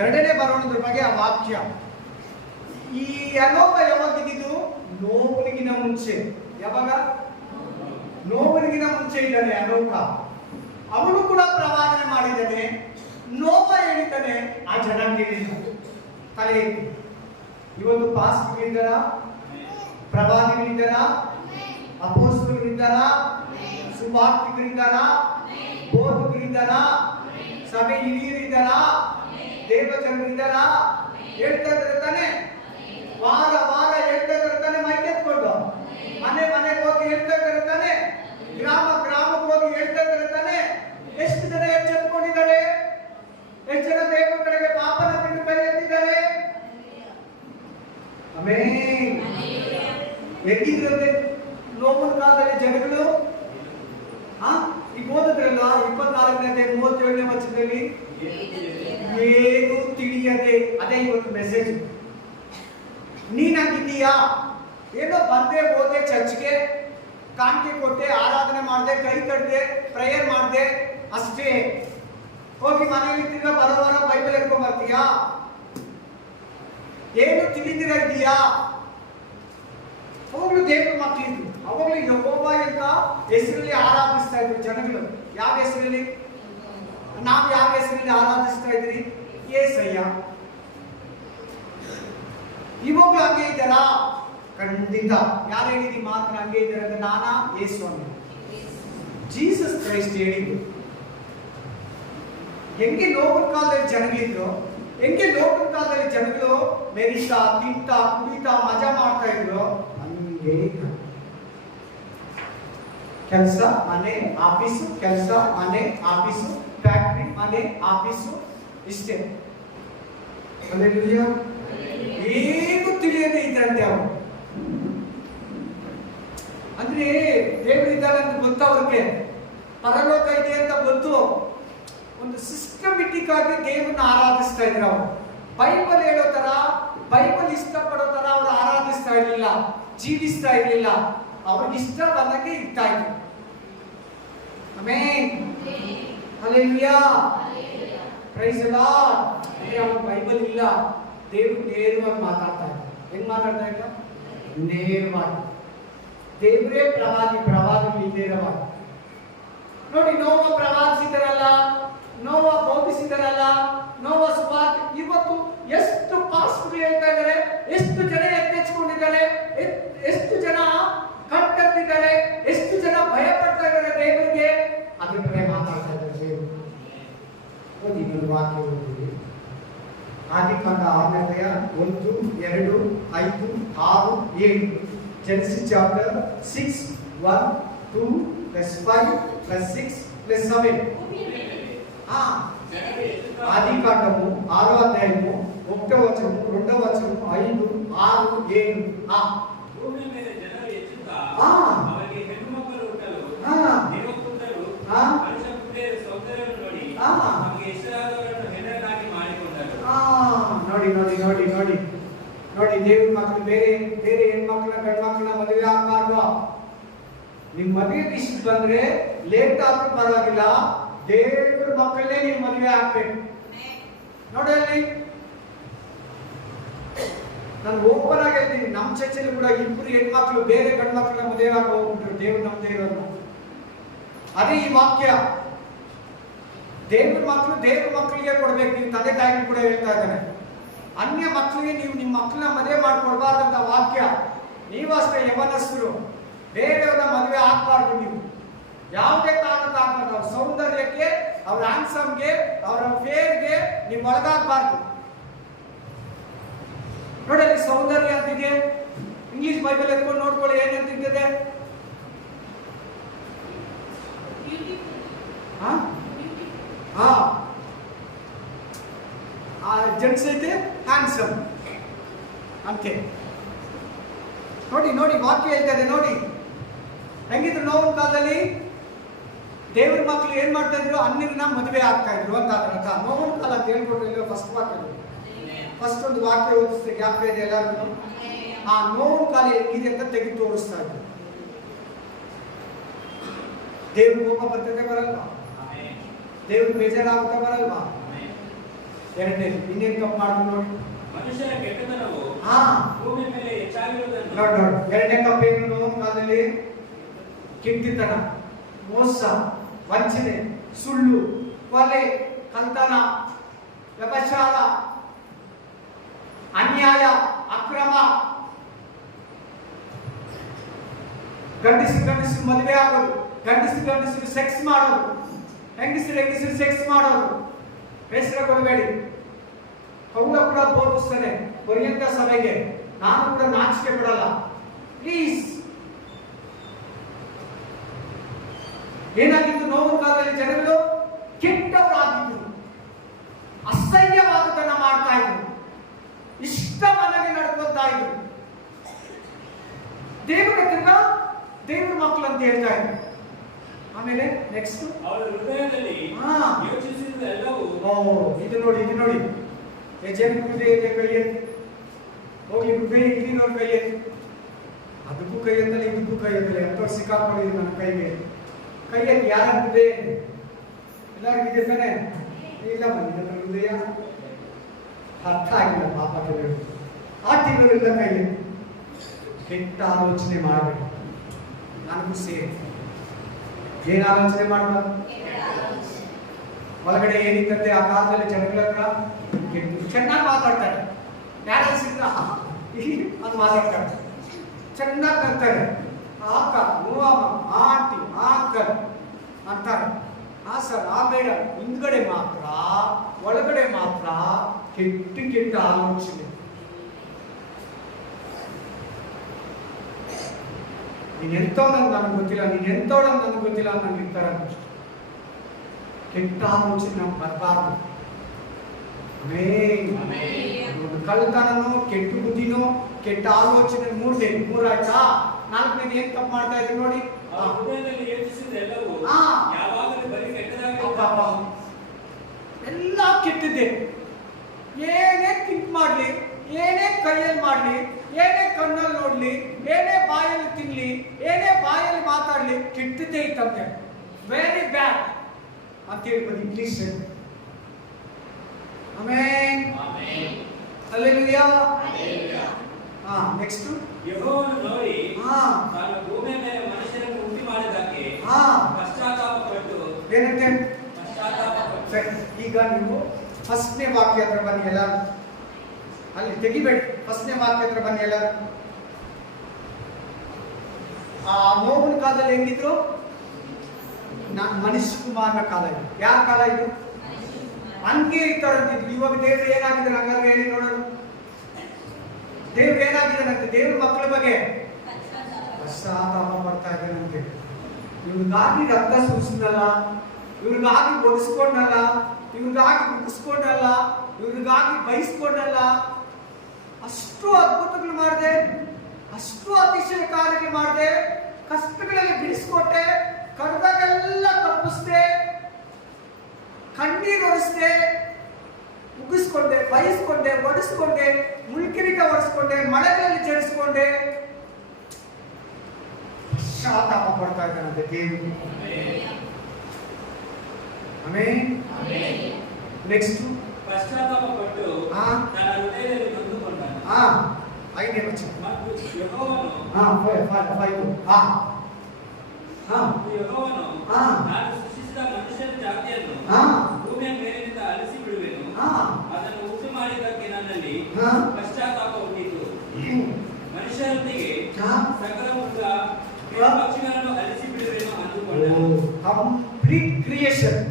ಎರಡನೇ ಬರೋಣದ್ರ ಬಗ್ಗೆ ಆ ವಾಕ್ಯ. ಈ ಅನೋಕ ಯಾವಾಗಿದ್ದು? ನೋವಿಗಿನ ಮುಂಚೆ. ಯಾವಾಗ? ನೋವಿಗಿನ ಮುಂಚೆ ಇದ್ದಾನೆ ಅನೋಕ. ಅವನು ಕೂಡ ಪ್ರವಾದನೆ ಮಾಡಿದ್ದಾನೆ. ನೋವ ಹೇಳಿದ್ದಾನೆ, ಆ ಜನ ಕೇಳಿಲ್ಲ. ತಲೆ ಎತ್ತಿ. ಇವತ್ತು ಪಾಸ್ಟರ್ಗಳಿದ್ದಾರ, ಪ್ರವಾದಿಗಳಿದ್ದಾರ, ಅಪೊಸ್ತಲರಿದ್ದಾರ, ಸುವಾರ್ತಿಕರಿದ್ದಾರ, ಬೋಧಕರಿದ್ದಾರ, ಸಭೆ ಹಿರಿಯರಿದ್ದಾರ, ದೇವಜನರಿದ್ದಾರ. ಹೇಳ್ತಾ ಇದ್ದಾರೆ ತಾನೆ, ವಾರ ವಾರ ಹೇಳ್ತಾ ಇದ್ದಾರೆ ತಾನೆ, ಮೈಕೆತ್ಕೊಂಡು ಮನೆಗೆ ಹೋಗಿ ಹೇಳ್ತಾ ಇದ್ದಾರೆ ತಾನೆ, ಗ್ರಾಮಕ್ಕೆ ಹೋಗಿ ಹೇಳ್ತಾ ಇದ್ದಾರೆ ತಾನೆ. ಎಷ್ಟು ಜನ ಎಚ್ಚೆತ್ಕೊಂಡಿದ್ದಾರೆ? ಎಷ್ಟು ಜನ ದೇವರ ಕಡೆಗೆ ಪಾಪನ ಬಿಟ್ಟು ಕೈ ಎತ್ತಿದ್ದಾರೆ? ಆಮೆನ್. ಹೆಂಗಿದ್ರಂತೆ ನೋವಿನ ಕಾಲದಲ್ಲಿ ಜನಗಳು? ಈಗ ಓದಿದ್ರಲ್ಲ 24ನೇ 37ನೇ ವಚನದಲ್ಲಿ, ಏನು ತಿಳಿಯದೆ. ಅದೇ ಇವತ್ತು ಮೆಸೇಜ್. ನೀನಾಗಿದ್ದೀಯಾ? ಏನೋ ಬಂದೆ, ಹೋದೆ, ಚರ್ಚ್ಗೆ ಕಾಣಿಕೆ ಕೊಟ್ಟೆ, ಆರಾಧನೆ ಮಾಡಿದೆ, ಕೈ ತಟ್ಟದೆ, ಪ್ರೇಯರ್ ಮಾಡಿದೆ, ಅಷ್ಟೇ. ಹೋಗಿ ಮನೆಯಲ್ಲಿ ತಿರ್ಗಾ ಬರೋವಾರ ಬೈಬಲ್ ಎತ್ಕೊಂಡ್ ಬರ್ತೀಯಾ? ಏನು ತಿಳಿದಿರ ಇದೀಯಾ? ಅವಾಗಲೂ ದೇವ್ರ ಮಕ್ಕಳಿದ್ರು. ಅವಾಗಲೂ ಯೆಹೋವ ಅಂತ ಹೆಸರಲ್ಲಿ ಆರಾಧಿಸ್ತಾ ಇದ್ರು ಜನಗಳು. ಯಾವ ಹೆಸರಲ್ಲಿ? ನಾವು ಯಾವ ಹೆಸರಲ್ಲಿ ಆರಾಧಿಸ್ತಾ ಇದ್ರಿ? ಯೇಸಯ್ಯ. ಇವಾಗಲೂ ಹಂಗೆ ಇದ್ದಾರಾ? ಖಂಡಿತ. ಯಾರು ಹೇಳಿದಿ ಮಾತ್ರ ಹಂಗೆ ಇದ್ದಾರೆ ಅಂದ್ರೆ ನಾನಾ? ಯೇಸು ಅಂತ ಜೀಸಸ್ ಕ್ರೈಸ್ಟ್ ಹೇಳಿದ್ರು. ಹೆಂಗೆ ಲೋಕದ ಕಾಲದಲ್ಲಿ ಜನಗಳಿದ್ರು, ಹೆಂಗೆ ಲೋಕದ ಕಾಲದಲ್ಲಿ ಜನಗಳು ಮೆರಿತಾ, ತಿಂತಾ, ಕುಡಿತಾ, ಮಜಾ ಮಾಡ್ತಾ ಇದ್ರು, ಹಂಗೆ ಕೆಲಸ ಮನೆ ಆಫೀಸು, ಕೆಲಸ ಮನೆ ಆಫೀಸು, ಫ್ಯಾಕ್ಟ್ರಿ ಮನೆ ಆಫೀಸು, ಇಷ್ಟೇ. ಏನು ತಿಳಿಯದೆ ಇದ್ರಂತೆ ಅವರು. ಅಂದ್ರೆ ದೇವರಿದ್ದಾರೆ ಅಂತ ಗೊತ್ತು ಅವ್ರಿಗೆ, ಪರಲೋಕ ಇದೆ ಅಂತ ಗೊತ್ತು. ಒಂದು ಸಿಸ್ಟಮೆಟಿಕ್ ಆಗಿ ದೇವರನ್ನ ಆರಾಧಿಸ್ತಾ ಇದ್ರು ಅವರು. ಬೈಬಲ್ ಹೇಳೋ ತರ, ಬೈಬಲ್ ಇಷ್ಟಪಡೋ ತರ ಅವರು ಆರಾಧಿಸ್ತಾ ಇರಲಿಲ್ಲ, ಜೀವಿಸ್ತಾ ಇರಲಿಲ್ಲ. ಅವ್ರಿಗೆ ಇಷ್ಟ ಬಂದಂಗೆ ಇರ್ತಾ ಇದ್ರು. Amen. Hallelujah. Praise the lord. ಅವ್ರ ಬೈಬಲ್ ಇಲ್ಲ, ದೇವರು ನೇರವಾಗಿ ಮಾತಾಡ್ತಾ ಇದ್ರು. ಹೆಂಗ್ ಮಾತಾಡ್ತಾ ಇದ್ರು? ನೇರವಾಗಿ. ದೇವರೇ ಪ್ರವಾದಿ, ಪ್ರವಾದಿ ನೇರವಾಗಿ. ನೋಡಿ, ನೋವ ಪ್ರವಾದಿಸಿದರಲ್ಲ, ನೋವ ಬೋಧಿಸಿದರಲ್ಲ, ನೋವ ಸುವಾರ್ತೆ ಇವತ್ತು ಎಷ್ಟು ಪಾಸ್ಟರ್ ಹೇಳ್ತಾ ಇದ್ದಾರೆ, ಎಷ್ಟು ಜನ ಎತ್ತೆಚ್ಕೊಂಡಿದ್ದಾರೆ, ಎಷ್ಟು ಜನ ಕಟ್ಟತ್ತಿದ್ದಾರೆ, ಎಷ್ಟು ಜನ ಭಯ ಪಡ್ತಾ ಇದ್ದಾರೆ ದೇವರಿಗೆ. ಅದ್ರ ಬಗ್ಗೆ ಮಾತಾಡ್ತಾ ಇದ್ದಾರೆ ದೇವರು. ಓದಿ ಒಂದು ವಾಕ್ಯ ಓದಿ. ಆದಿಕಾಂಡ 6ನೇ ಅಧ್ಯಾಯ 1, 2, 5, 6, 7. Genesis chapter 6, 1, 2, plus 5, plus 6, plus 7. ఆదికాండము 6వ అధ్యాయము 1వ వచనము 2వ వచనము 5, 6, 7. భూమి మీద జనరు ఎచ్చుతా ಅವರಿಗೆ ಹೆಣ್ಣು ಮಕ್ಕಳು ಹುಟ್ಟಲು ದೇವಪುತ್ರರು ಮನುಷ್ಯ ಪುತ್ರಿಯರ ಸೌಂದರ್ಯವನ್ನು ನೋಡಿ ನಮಗೆ ಇಷ್ಟರಾದವರನ್ನು ಹೆಣ್ಣನ್ನಾಗಿ ಮಾಡಿಕೊಂಡರು. ನೋಡಿ ನೋಡಿ ನೋಡಿ ನೋಡಿ ನೋಡಿ, ದೇವ್ರ ಮಕ್ಕಳು ಬೇರೆ ಬೇರೆ ಹೆಣ್ಮಕ್ಳನ್ನ ಗಂಡು ಮಕ್ಕಳನ್ನ ಮದುವೆ ಆಗ್ಬಾರ್ದು. ನಿಮ್ ಮದುವೆ ಇಷ್ಟ ಬಂದ್ರೆ ಲೇಟ್ ಆದ್ರೂ ಪರವಾಗಿಲ್ಲ, ದೇವ್ರ ಮಕ್ಕಳನ್ನೇ ನೀವು ಮದುವೆ ಆಗ್ಬೇಕು. ನೋಡಿ ಅಲ್ಲಿ ನಾನು ಓಪನ್ ಆಗಿ ಹೇಳ್ತೀನಿ, ನಮ್ಮ ಚರ್ಚಲ್ಲಿ ಕೂಡ 2 ಹೆಣ್ಮಕ್ಳು ಬೇರೆ ಗಂಡು ಮಕ್ಕಳನ್ನ ಮದುವೆ ಆಗಿ ಹೋಗ್ಬಿಟ್ರು. ದೇವ್ರು ನಮ್ದೇ ಇರೋದು. ಅದೇ ಈ ವಾಕ್ಯ, ದೇವ್ರ ಮಕ್ಕಳು ದೇವ್ರ ಮಕ್ಕಳಿಗೆ ಕೊಡ್ಬೇಕು. ನೀವು ತಂದೆ ತಾಯಿ ಕೂಡ ಹೇಳ್ತಾ ಇದ್ದಾನೆ, ಅನ್ಯ ಮಕ್ಕಳಿಗೆ ನೀವು ನಿಮ್ಮ ಮಕ್ಕಳನ್ನ ಮದುವೆ ಮಾಡಿಕೊಡ್ಬಾರ್ದಂತ ವಾಕ್ಯ. ನೀವಷ್ಟೇ ಯವನಸ್ಥರು ಬೇರೆಯವ್ರನ್ನ ಮದುವೆ ಆಗ್ಬಾರ್ದು. ನೀವು ಯಾವುದೇ ಕಾರಣಕ್ಕೆ ಆಗ್ಬಾರ್ದು. ಅವ್ರ ಸೌಂದರ್ಯಕ್ಕೆ, ಅವ್ರ ಹ್ಯಾಂಡ್ಸಮ್ಗೆ, ಅವರ ಫೇರ್ಗೆ ನೀವು ಒಳಗಾಗಬಾರ್ದು. ನೋಡಿ, ಸೌಂದರ್ಯ ಅಂತಿದೆ. ಇಂಗ್ಲಿಷ್ ಬೈಬಲ್ ಎತ್ಕೊಂಡು ನೋಡ್ಕೊಳ್ಳಿ ಏನಂತಿದೆ. ಜೆಂಟ್ಸ್ ಐತೆ ಹ್ಯಾಂಡ್ಸಮ್ ಅಂತೆ. ನೋಡಿ ನೋಡಿ ವಾಕ್ಯ ಹೇಳ್ತಾರೆ. ನೋಡಿ ಹೆಂಗಿದ್ರು ನೋವಿನ ಕಾಲದಲ್ಲಿ ದೇವ್ರ ಮಕ್ಕಳು ಏನ್ ಮಾಡ್ತಾ ಇದ್ರು, ಅನ್ಯರನ್ನ ಮದುವೆ ಆಗ್ತಾ ಇದ್ರು ಅಂತ ಅರ್ಥ. ನೋವಿನ ಕಾಲ ಅಂತ ಹೇಳ್ಕೊಟ್ರು ಇಲ್ಲ. ಫಸ್ಟ್ ವಾಕ್ಯ, ಫಸ್ಟ್ ಒಂದು ವಾಕ್ಯ ಓದಿಸ್ತೆ ಜ್ಞಾಪಕ ಇದೆ ಎಲ್ಲರಿಗೂ. ಆ ನೋವಿನ ಕಾಲ ಹೆಂಗಿದೆ ಅಂತ ತೆಗೆದು ತೋರಿಸ್ತಾ ಇದ್ರು. ದೇವ್ರ ಕೋಪ ಬರ್ತದೆ ಬರಲ್ವಾ? ದೇವ್ರ ಬೇಜಾರಾಗುತ್ತಾ ಬರಲ್ವಾ? ಎರಡನೇದು ಇನ್ನೇನು ತಪ್ಪು ಮಾಡಿದ್ರು ನೋಡಿ. ಮನುಷ್ಯರ ಕೆಟ್ಟತನವು ಭೂಮಿ ಮೇಲೆ ಹೆಚ್ಚಾಗಿರುವುದನ್ನು ನೋಡಿ ನೋಡಿ. ಎರಡನೇ ತಪ್ಪೇನು ನೋವಿನ ಕಾಲದಲ್ಲಿ? ಕೆಟ್ಟತನ, ಮೋಸ, ವಂಚನೆ, ಸುಳ್ಳು, ಕೊಲೆ, ಕಳ್ತನ, ವ್ಯಭಿಚಾರ, ಅನ್ಯಾಯ, ಅಕ್ರಮ, ಗಂಡಸರು ಮದುವೆ ಆಗೋದು, ಗಂಡಸರು ಸೆಕ್ಸ್ ಮಾಡೋದು, ಹೆಂಗಸರು ಸೆಕ್ಸ್ ಮಾಡೋದು. ಹೆಸರು ಕೊಡಬೇಡಿ. ಪೌಲ ಕೂಡ ಬೋಧಿಸ್ತಾನೆ ಕೊರಿಂಥ ಸಭೆಗೆ, ನಾನು ಕೂಡ ನಾಚಿಕೆ ಬಿಡಲ್ಲ. ಪ್ಲೀಸ್. ಏನಾಗಿತ್ತು ನೋವಿನ ಕಾಲದಲ್ಲಿ? ಜನಗಳು ಕೆಟ್ಟವರಾಗಿದ್ರು, ಅಸಹ್ಯವಾದದನ್ನ ಮಾಡ್ತಾ ಇದ್ರು, ಇಷ್ಟ ಮನೆಗೆ ನಡ್ಕೊಳ್ತಾ ಇದ್ರು. ದೇವರ ದೇವ್ರ ಮಕ್ಕಳು ಅಂತ ಹೇಳ್ತಾ ಇದ್ರು. ಆಮೇಲೆ ನೆಕ್ಸ್ಟ್ ಅವರ ಹೃದಯದಲ್ಲಿ ಯೋಚಿಸಿದ್ದೆಲ್ಲವೂ. ಇದು ನೋಡಿ, ಇದು ನೋಡಿ. ಯಜನ ಹೃದಯ ಇದೆ, ಕೈ ಎತ್ತಿ ಹೋಗಿ. ಹೃದಯ ಇಲ್ಲಿನವ್ರ ಕೈ ಎತ್ತಿ. ಅದಕ್ಕೂ ಕೈ ಎತ್ತಲೆ, ಇದಕ್ಕೂ ಕೈ ಎತ್ತಲೆ. ಅಂತ ಸಿಕ್ಕಾಕೊಂಡಿದ್ರು ನನ್ನ ಕೈಗೆ. ಕೈ ಎತ್ತಿ. ಯಾರ ಹೃದಯ? ಎಲ್ಲರಿಗೂ ಇದೆ ತಾನೆ? ಇಲ್ಲ ಬಂದಿದೆ ನನ್ನ ಹೃದಯ. ಅರ್ಥ ಆಗಿಲ್ಲ ಪಾಪ ಕೆಲವರು. ಆ ತಿಂಗಳಿಂದ ಕೈ ಎತ್ತಿ. ಕೆಟ್ಟ ಆಲೋಚನೆ ಮಾಡಬೇಕು. ನನಗೂ ಸೇರಿ ಏನ್ ಆಲೋಚನೆ ಮಾಡಬಾರ್ದು. ಒಳಗಡೆ ಏನಿತ್ತಂತೆ ಆ ಕಾಲದಲ್ಲಿ ಜನಗಳ ಹತ್ರ ಚೆನ್ನಾಗಿ ಮಾತಾಡ್ತಾರೆ. ಯಾರು ಸಿಕ್ಕ ಅದು ಮಾತಾಡ್ತಾರೆ, ಚೆನ್ನಾಗಿ ಅಂತಾರೆ. ಆಕ, ಆಂಟಿ, ಆಂಕಲ್ ಅಂತಾರೆ. ಸರ್, ಆ ಮೇಡಮ್. ಹಿಂದ್ಗಡೆ ಮಾತ್ರ, ಒಳಗಡೆ ಮಾತ್ರ ಕೆಟ್ಟ ಕೆಟ್ಟ ಆಲೋಚನೆ. ನೀನ್ ಎಂತವನಂತ ನನಗೆ ಗೊತ್ತಿಲ್ಲ, ನೀನ್ ಎಂತವಳಂತ ನನಗೆ ಗೊತ್ತಿಲ್ಲ ಅಂತ ನನಗೆ ಇರ್ತಾರೆ. ಕೆಟ್ಟ ಆಲೋಚನೆ ನಮ್ಗೆ ಬರಬಾರ್ದು. ಒಂದು ಕಳ್ಳತನನೋ, ಕೆಟ್ಟ ಬುದ್ಧಿನೋ, ಕೆಟ್ಟ ಆಲೋಚನೆ ಮೂರಾಯ್ತಾ? 4ನೇದು ಏನ್ ತಪ್ಪು ಮಾಡ್ತಾ ಇದ್ರು ನೋಡಿ. ಎಲ್ಲ ಕೆಟ್ಟಿದ್ದೆ. ಏನೇ ಥಿಂಕ್ ಮಾಡ್ಲಿ, ಏನೇ ಕೈಯಲ್ಲಿ ಮಾಡ್ಲಿ, ಏನೇ ಕಣ್ಣಲ್ಲಿ ನೋಡ್ಲಿ, ಏನೇ ಬಾಯಲ್ಲಿ ತಿನ್ಲಿ, ಏನೇ ಬಾಯಲ್ಲಿ ಮಾತಾಡ್ಲಿ, ಕೆಟ್ಟದ್ದೇ ಇತ್ತಂತೆ. ವೆರಿ ಬ್ಯಾಡ್ ಅಂತ ಹೇಳ್ಬೋದು ಇಂಗ್ಲಿಷ್. ಆಮೆನ್. ಹಲ್ಲೆಲೂಯಾ. ನೆಕ್ಸ್ಟ್ ಯೆಹೋವನು ನೋಡಿ ತಾನು ಭೂಮಿಯ ಮೇಲೆ ಮನುಷ್ಯರನ್ನು ಉಂಟು ಮಾಡಿದ್ದಕ್ಕೆ ಪಶ್ಚಾತ್ತಾಪ ಪಟ್ಟು ಏನಂತೆ? ಪಶ್ಚಾತ್ತಾಪ ಸರಿ, ಈಗ ನೀವು ಫಸ್ಟ್ನೇ ವಾಕ್ಯ ಹತ್ರ ಬನ್ನಿ ಎಲ್ಲರೂ. ಅಲ್ಲಿ ತೆಗಿಬೇಡಿ, ಫಸ್ಟ್ನೇ ವಾಕ್ಯ ಹತ್ರ ಬನ್ನಿ ಎಲ್ಲರೂ. ಆ ನೋವಿನ ಕಾಲದಲ್ಲಿ ಹೆಂಗಿದ್ರು? ಮನುಷ್ಯ ಕುಮಾರನ ಕಾಲ ಇದು. ಯಾರ ಕಾಲ ಇದು? ಹಂಗೆ ಇರ್ತಾರಂತಿದ್ರು. ಇವಾಗ ದೇವ್ರು ಏನಾಗಿದ್ದಾರೆ ಹಂಗಾದ್ರೆ ಹೇಳಿ ನೋಡೋಣ. ದೇವ್ರು ಏನಾಗಿದ್ದಾರಂತೆ? ದೇವ್ರ ಮಕ್ಕಳ ಬಗ್ಗೆ ಪಶ್ಚಾತ್ತಾಪ ಪಡ್ತಾ ಇದ್ದಾರಂತೆ. ಇವ್ರಿಗಾಗಿ ರಕ್ತ ಸುರಿಸಿದಲ್ಲ, ಇವ್ರಿಗಾಗಿ ಒಡಿಸ್ಕೊಂಡಲ್ಲ, ಇವ್ರಿಗಾಗಿ ಮುಗಿಸ್ಕೊಂಡಲ್ಲ, ಇವ್ರಿಗಾಗಿ ಬಯಸ್ಕೊಂಡಲ್ಲ. ಅಷ್ಟು ಅದ್ಭುತಗಳು ಮಾಡಿದೆ, ಅಷ್ಟು ಅತಿಶಯ ಕಾರ್ಯಗಳು ಮಾಡಿದೆ, ಕಷ್ಟಗಳೆಲ್ಲ ಬಿಡಿಸ್ಕೊಟ್ಟೆ, ಕರೆದಾಗೆಲ್ಲ ತಪ್ಪಿಸ್ದೆ, ಕಣ್ಣೀರು ಒರೆಸ್ದೆ, ಮುಗಿಸ್ಕೊಂಡೆ, ಬಯಸ್ಕೊಂಡೆ, ಒಡಿಸ್ಕೊಂಡೆ, ಮುಳ್ಕಿರೀಟ ಒರೆಸ್ಕೊಂಡೆ, ಮಳೆಗಳಲ್ಲಿ ಜಡಿಸ್ಕೊಂಡೆ. ಪಶ್ಚಾತ್ತಾಪ ಪಡ್ತಾ ಇದ್ದಾನಂತೆ ದೇವರು. ಆಮೆನ್. ನೆಕ್ಸ್ಟ್ ಪಶ್ಚಾತ್ತಾಪ ಪಟ್ಟು ತನ್ನ ಹೃದಯದಲ್ಲಿ ನೊಂದುಕೊಂಡನು. 5ನೇ ವಚನ. ಮತ್ತು ಯೆಹೋವನು ನಾನು ಸೃಷ್ಟಿಸಿದ ಮನುಷ್ಯನ ಜಾತಿಯನ್ನು ಭೂಮಿಯ ಮೇಲಿನಿಂದ ಅಳಿಸಿ ಬಿಡುವೆನು. ಅದನ್ನು ಉಂಟು ಮಾಡಿದ್ದಕ್ಕೆ ನನ್ನಲ್ಲಿ ಪಶ್ಚಾತ್ತಾಪ ಹುಟ್ಟಿತು. ಮನುಷ್ಯರೊಂದಿಗೆ ಸಕಲ ಮೃಗ ಪಕ್ಷಿಗಳನ್ನು ಅಳಿಸಿ ಬಿಡುವೆನು ಅಂದುಕೊಂಡನು. ಕಂಪ್ಲೀಟ್ ಕ್ರಿಯೇಷನ್,